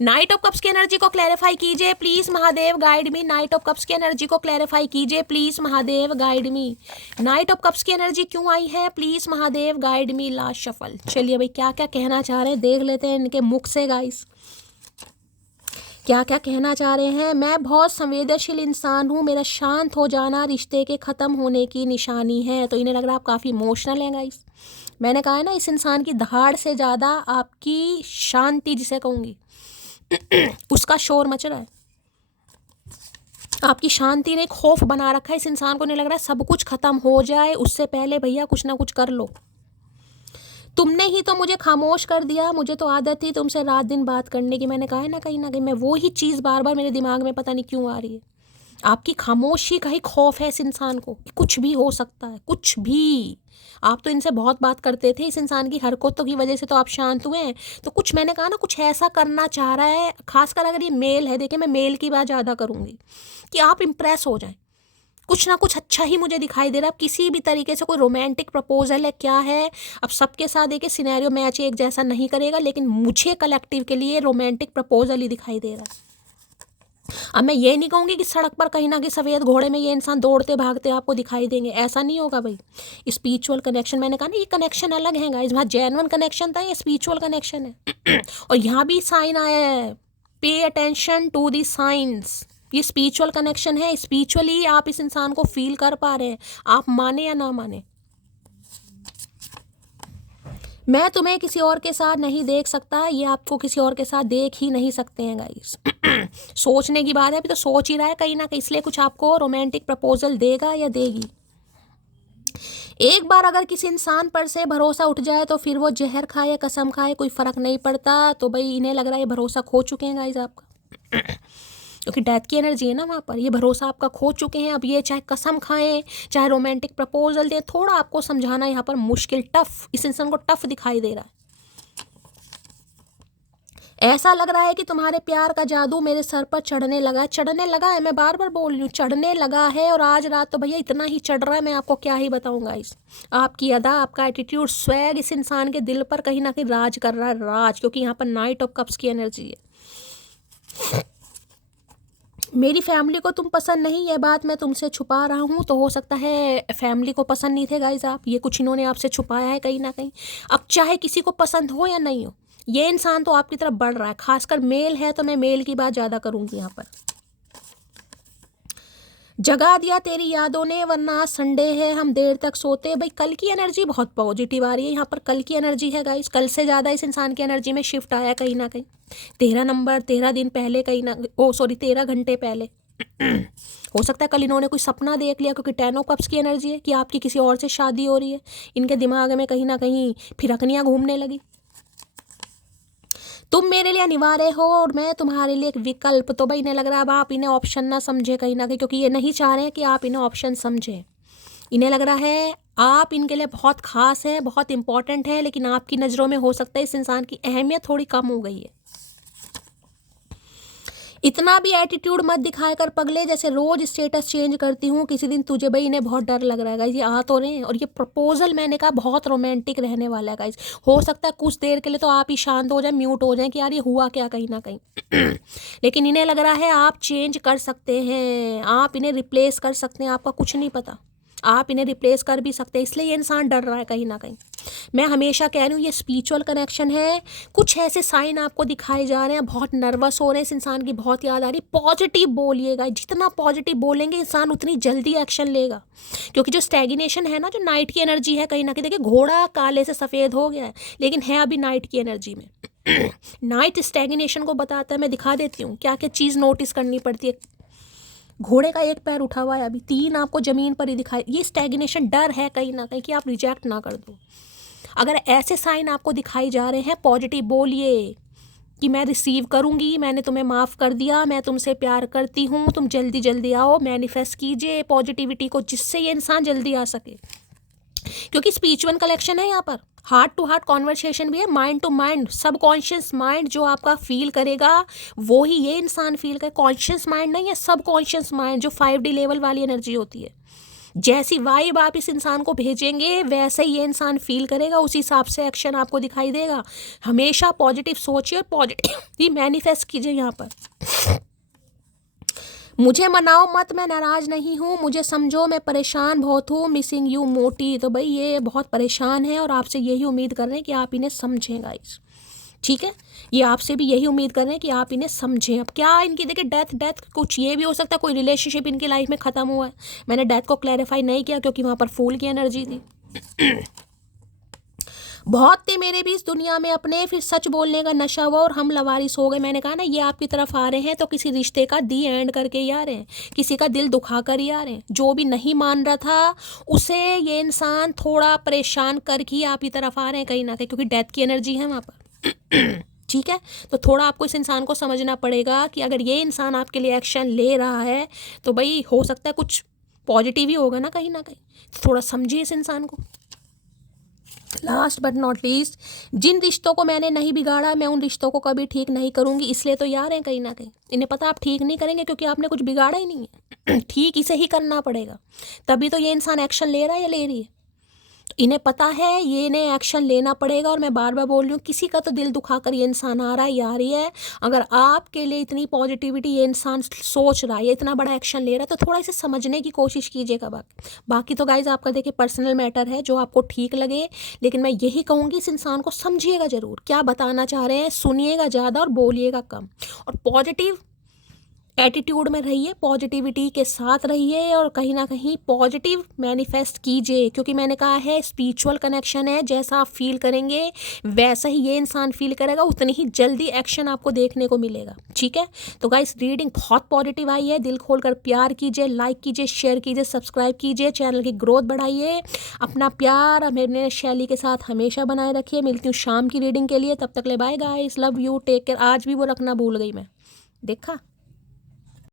नाइट ऑफ कप्स की एनर्जी को क्लैरिफाई कीजिए please Mahadev, guide me. Knight of cups की एनर्जी को क्लैरिफाई कीजिए please Mahadev, guide me. Knight of cups की एनर्जी क्यों आई है please Mahadev, guide me. Last shuffle. चलिए भाई क्या क्या कहना चाह रहे हैं देख लेते हैं इनके मुख से गाइस, क्या क्या कहना चाह रहे हैं। मैं बहुत संवेदनशील इंसान हूँ, मेरा शांत हो जाना रिश्ते के ख़त्म होने की निशानी है। तो इन्हें लग रहा है आप काफ़ी इमोशनल हैं गाइस। मैंने कहा है ना, इस इंसान की दहाड़ से ज़्यादा आपकी शांति जिसे कहूँगी उसका शोर मच रहा है। आपकी शांति ने खौफ बना रखा है इस इंसान को। नहीं लग रहा है सब कुछ ख़त्म हो जाए उससे पहले भैया कुछ ना कुछ कर लो। तुमने ही तो मुझे खामोश कर दिया, मुझे तो आदत थी तुमसे रात दिन बात करने की। मैंने कहा है ना कहीं मैं वो ही चीज़ बार बार मेरे दिमाग में पता नहीं क्यों आ रही है। आपकी खामोशी का ही खौफ है इस इंसान को कि कुछ भी हो सकता है, कुछ भी। आप तो इनसे बहुत बात करते थे, इस इंसान की हरकतों की वजह से तो आप शांत हुए हैं। तो कुछ मैंने कहा ना, कुछ ऐसा करना चाह रहा है, खासकर अगर ये मेल है। देखिए मैं मेल की बात ज़्यादा करूँगी कि आप इम्प्रेस हो जाएं। कुछ ना कुछ अच्छा ही मुझे दिखाई दे रहा है। अब किसी भी तरीके से कोई रोमांटिक प्रपोजल है, क्या है, अब सबके साथ देखिए सिनेरियो मैच एक जैसा नहीं करेगा, लेकिन मुझे कलेक्टिव के लिए रोमांटिक प्रपोजल ही दिखाई दे रहा है। अब मैं ये नहीं कहूँगी कि सड़क पर कहीं ना कहीं सफ़ेद घोड़े में ये इंसान दौड़ते भागते आपको दिखाई देंगे, ऐसा नहीं होगा भाई। स्पिरिचुअल कनेक्शन, मैंने कहा ना ये कनेक्शन अलग है गाइस, वहाँ जेन्युइन कनेक्शन था, ये स्पिरिचुअल कनेक्शन है। और यहाँ भी साइन आया है, pay attention to the signs. ये स्पिरिचुअल कनेक्शन है, स्पिरिचुअली आप इस इंसान को फील कर पा रहे हैं, आप माने या ना माने। मैं तुम्हें किसी और के साथ नहीं देख सकता, ये आपको किसी और के साथ देख ही नहीं सकते हैं गाइस। सोचने की बात है, अभी तो सोच ही रहा है कहीं ना कहीं, इसलिए कुछ आपको रोमांटिक प्रपोजल देगा या देगी। एक बार अगर किसी इंसान पर से भरोसा उठ जाए तो फिर वो जहर खाए कसम खाए कोई फ़र्क नहीं पड़ता। तो भाई इन्हें लग रहा है ये भरोसा खो चुके हैं गाइस आपका, क्योंकि डेथ की एनर्जी है ना वहाँ पर, ये भरोसा आपका खो चुके हैं। अब ये चाहे कसम खाएं चाहे रोमांटिक प्रपोजल दें, थोड़ा आपको समझाना यहाँ पर मुश्किल, टफ, इस इंसान को टफ दिखाई दे रहा है। ऐसा लग रहा है कि तुम्हारे प्यार का जादू मेरे सर पर चढ़ने लगा है, चढ़ने लगा है, मैं बार बार बोल रही हूँ चढ़ने लगा है। और आज रात तो भैया इतना ही चढ़ रहा है, मैं आपको क्या ही बताऊँगा। इस आपकी अदा, आपका एटीट्यूड, स्वैग इस इंसान के दिल पर कहीं ना कहीं राज कर रहा है, राज, क्योंकि यहाँ पर नाइट ऑफ कप्स की एनर्जी है। मेरी फैमिली को तुम पसंद नहीं, यह बात मैं तुमसे छुपा रहा हूँ। तो हो सकता है फैमिली को पसंद नहीं थे गाइज आप, ये कुछ इन्होंने आपसे छुपाया है कहीं ना कहीं। अब चाहे किसी को पसंद हो या नहीं हो, ये इंसान तो आपकी तरफ बढ़ रहा है, खासकर मेल है तो मैं मेल की बात ज़्यादा करूँगी यहाँ पर। जगा दिया तेरी यादों ने, वरना आज संडे है हम देर तक सोते। भाई कल की एनर्जी बहुत पॉजिटिव आ रही है यहाँ पर, कल की एनर्जी है गाइस, कल से ज़्यादा इस इंसान की एनर्जी में शिफ्ट आया कहीं ना कहीं। 13 नंबर, 13 दिन पहले कहीं ना, 13 घंटे पहले। हो सकता है कल इन्होंने कोई सपना देख लिया, क्योंकि 10 ऑफ कप्स की एनर्जी है कि आपकी किसी और से शादी हो रही है। इनके दिमाग में कहीं ना कहीं फिरकनियाँ घूमने लगी। तुम मेरे लिए अनिवार्य हो और मैं तुम्हारे लिए एक विकल्प। तो भाई इन्हें लग रहा है अब आप इन्हें ऑप्शन ना समझे कहीं ना कहीं, क्योंकि ये नहीं चाह रहे हैं कि आप इन्हें ऑप्शन समझें। इन्हें लग रहा है आप इनके लिए बहुत खास है, बहुत इंपॉर्टेंट है, लेकिन आपकी नज़रों में हो सकता है इस इंसान की अहमियत थोड़ी कम हो गई है। इतना भी एटीट्यूड मत दिखाया कर पगले, जैसे रोज स्टेटस चेंज करती हूँ किसी दिन तुझे। भाई इन्हें बहुत डर लग रहा है गाइस, ये आ तो रहे हैं। और ये प्रपोजल मैंने कहा बहुत रोमांटिक रहने वाला है गाइस। हो सकता है कुछ देर के लिए तो आप ही शांत हो जाए, म्यूट हो जाए कि यार ये हुआ क्या कहीं ना कहीं। लेकिन इन्हें लग रहा है आप चेंज कर सकते हैं, आप इन्हें रिप्लेस कर सकते हैं, आपका कुछ नहीं पता, आप इन्हें रिप्लेस कर भी सकते हैं। इसलिए ये इंसान डर रहा है कहीं ना कहीं। मैं हमेशा कह रही हूँ ये स्पिरिचुअल कनेक्शन है, कुछ ऐसे साइन आपको दिखाए जा रहे हैं, बहुत नर्वस हो रहे हैं, इस इंसान की बहुत याद आ रही। पॉजिटिव बोलिएगा, जितना पॉजिटिव बोलेंगे इंसान उतनी जल्दी एक्शन लेगा। क्योंकि जो स्टैग्नेशन है ना, जो नाइट की एनर्जी है कहीं ना कहीं, देखिए घोड़ा काले से सफ़ेद हो गया है लेकिन है अभी नाइट की एनर्जी में। नाइट स्टैग्नेशन को बताता है, मैं दिखा देती हूँ क्या क्या चीज़ नोटिस करनी पड़ती है। घोड़े का एक पैर उठा हुआ है अभी, 3 आपको ज़मीन पर ही दिखाई, ये स्टैग्नेशन, डर है कहीं ना कहीं कि आप रिजेक्ट ना कर दो। अगर ऐसे साइन आपको दिखाई जा रहे हैं, पॉजिटिव बोलिए कि मैं रिसीव करूँगी, मैंने तुम्हें माफ़ कर दिया, मैं तुमसे प्यार करती हूँ, तुम जल्दी जल्दी आओ। मैनिफेस्ट कीजिए पॉजिटिविटी को, जिससे ये इंसान जल्दी आ सके। क्योंकि स्पिरिचुअल कलेक्शन है यहाँ पर, हार्ट टू हार्ट कॉन्वर्सेशन भी है, माइंड टू माइंड, सब कॉन्शियस माइंड जो आपका फील करेगा वो ही ये इंसान फील करे। कॉन्शियस माइंड नहीं है, सब कॉन्शियस माइंड, जो 5D लेवल वाली एनर्जी होती है। जैसी वाइब आप इस इंसान को भेजेंगे वैसे ही ये इंसान फील करेगा, उसी हिसाब से एक्शन आपको दिखाई देगा। हमेशा पॉजिटिव सोचिए और पॉजिटिव ही मैनिफेस्ट कीजिए यहाँ पर। मुझे मनाओ मत, मैं नाराज़ नहीं हूँ, मुझे समझो मैं परेशान बहुत हूँ, मिसिंग यू मोटी। तो भाई ये बहुत परेशान है और आपसे यही उम्मीद कर रहे हैं कि आप इन्हें समझें गाइस, ठीक है। ये आपसे भी यही उम्मीद कर रहे हैं कि आप इन्हें समझें। अब क्या इनकी देखिए डेथ कुछ ये भी हो सकता है कोई रिलेशनशिप इनकी लाइफ में ख़त्म हुआ है। मैंने डेथ को क्लैरिफाई नहीं किया क्योंकि वहाँ पर फूल की एनर्जी थी। बहुत थे मेरे भी इस दुनिया में अपने, फिर सच बोलने का नशा हुआ और हम लवारिस हो गए। मैंने कहा ना ये आपकी तरफ आ रहे हैं तो किसी रिश्ते का दी एंड करके ही आ रहे हैं, किसी का दिल दुखा कर ही आ रहे हैं। जो भी नहीं मान रहा था उसे ये इंसान थोड़ा परेशान करके ही आपकी तरफ आ रहे हैं कहीं ना कहीं, क्योंकि डेथ की एनर्जी है वहाँ पर। ठीक है, तो थोड़ा आपको इस इंसान को समझना पड़ेगा कि अगर ये इंसान आपके लिए एक्शन ले रहा है तो भाई हो सकता है कुछ पॉजिटिव ही होगा ना कहीं, तो थोड़ा समझिए इस इंसान को। लास्ट बट नॉट लीस्ट, जिन रिश्तों को मैंने नहीं बिगाड़ा मैं उन रिश्तों को कभी ठीक नहीं करूँगी। इसलिए तो यार हैं कहीं ना कहीं, इन्हें पता आप ठीक नहीं करेंगे क्योंकि आपने कुछ बिगाड़ा ही नहीं है। ठीक इसे ही करना पड़ेगा, तभी तो ये इंसान एक्शन ले रहा है या ले रही है। इन्हें पता है ये इन्हें एक्शन लेना पड़ेगा। और मैं बार बार बोल रही हूँ, किसी का तो दिल दुखा कर ये इंसान आ रहा है, ये आ रही है। अगर आपके लिए इतनी पॉजिटिविटी ये इंसान सोच रहा है, ये इतना बड़ा एक्शन ले रहा है, तो थोड़ा इसे समझने की कोशिश कीजिएगा। बाकी तो गाइज आपका देखिए पर्सनल मैटर है, जो आपको ठीक लगे। लेकिन मैं यही कहूँगी, इस इंसान को समझिएगा ज़रूर, क्या बताना चाह रहे हैं, सुनिएगा ज़्यादा और बोलिएगा कम। और पॉजिटिव एटीट्यूड में रहिए, पॉजिटिविटी के साथ रहिए और कहीं ना कहीं पॉजिटिव मैनिफेस्ट कीजिए। क्योंकि मैंने कहा है स्पिरिचुअल कनेक्शन है, जैसा आप फील करेंगे वैसा ही ये इंसान फील करेगा, उतनी ही जल्दी एक्शन आपको देखने को मिलेगा। ठीक है, तो गाइस रीडिंग बहुत पॉजिटिव आई है। दिल खोलकर प्यार कीजिए, लाइक कीजिए, शेयर कीजिए, सब्सक्राइब कीजिए, चैनल की ग्रोथ बढ़ाइए। अपना प्यार मेरे शैली के साथ हमेशा बनाए रखिए। मिलती हूँ शाम की रीडिंग के लिए, तब तक ले bye guys, love you, take care. आज भी वो रखना भूल गई मैं, देखा।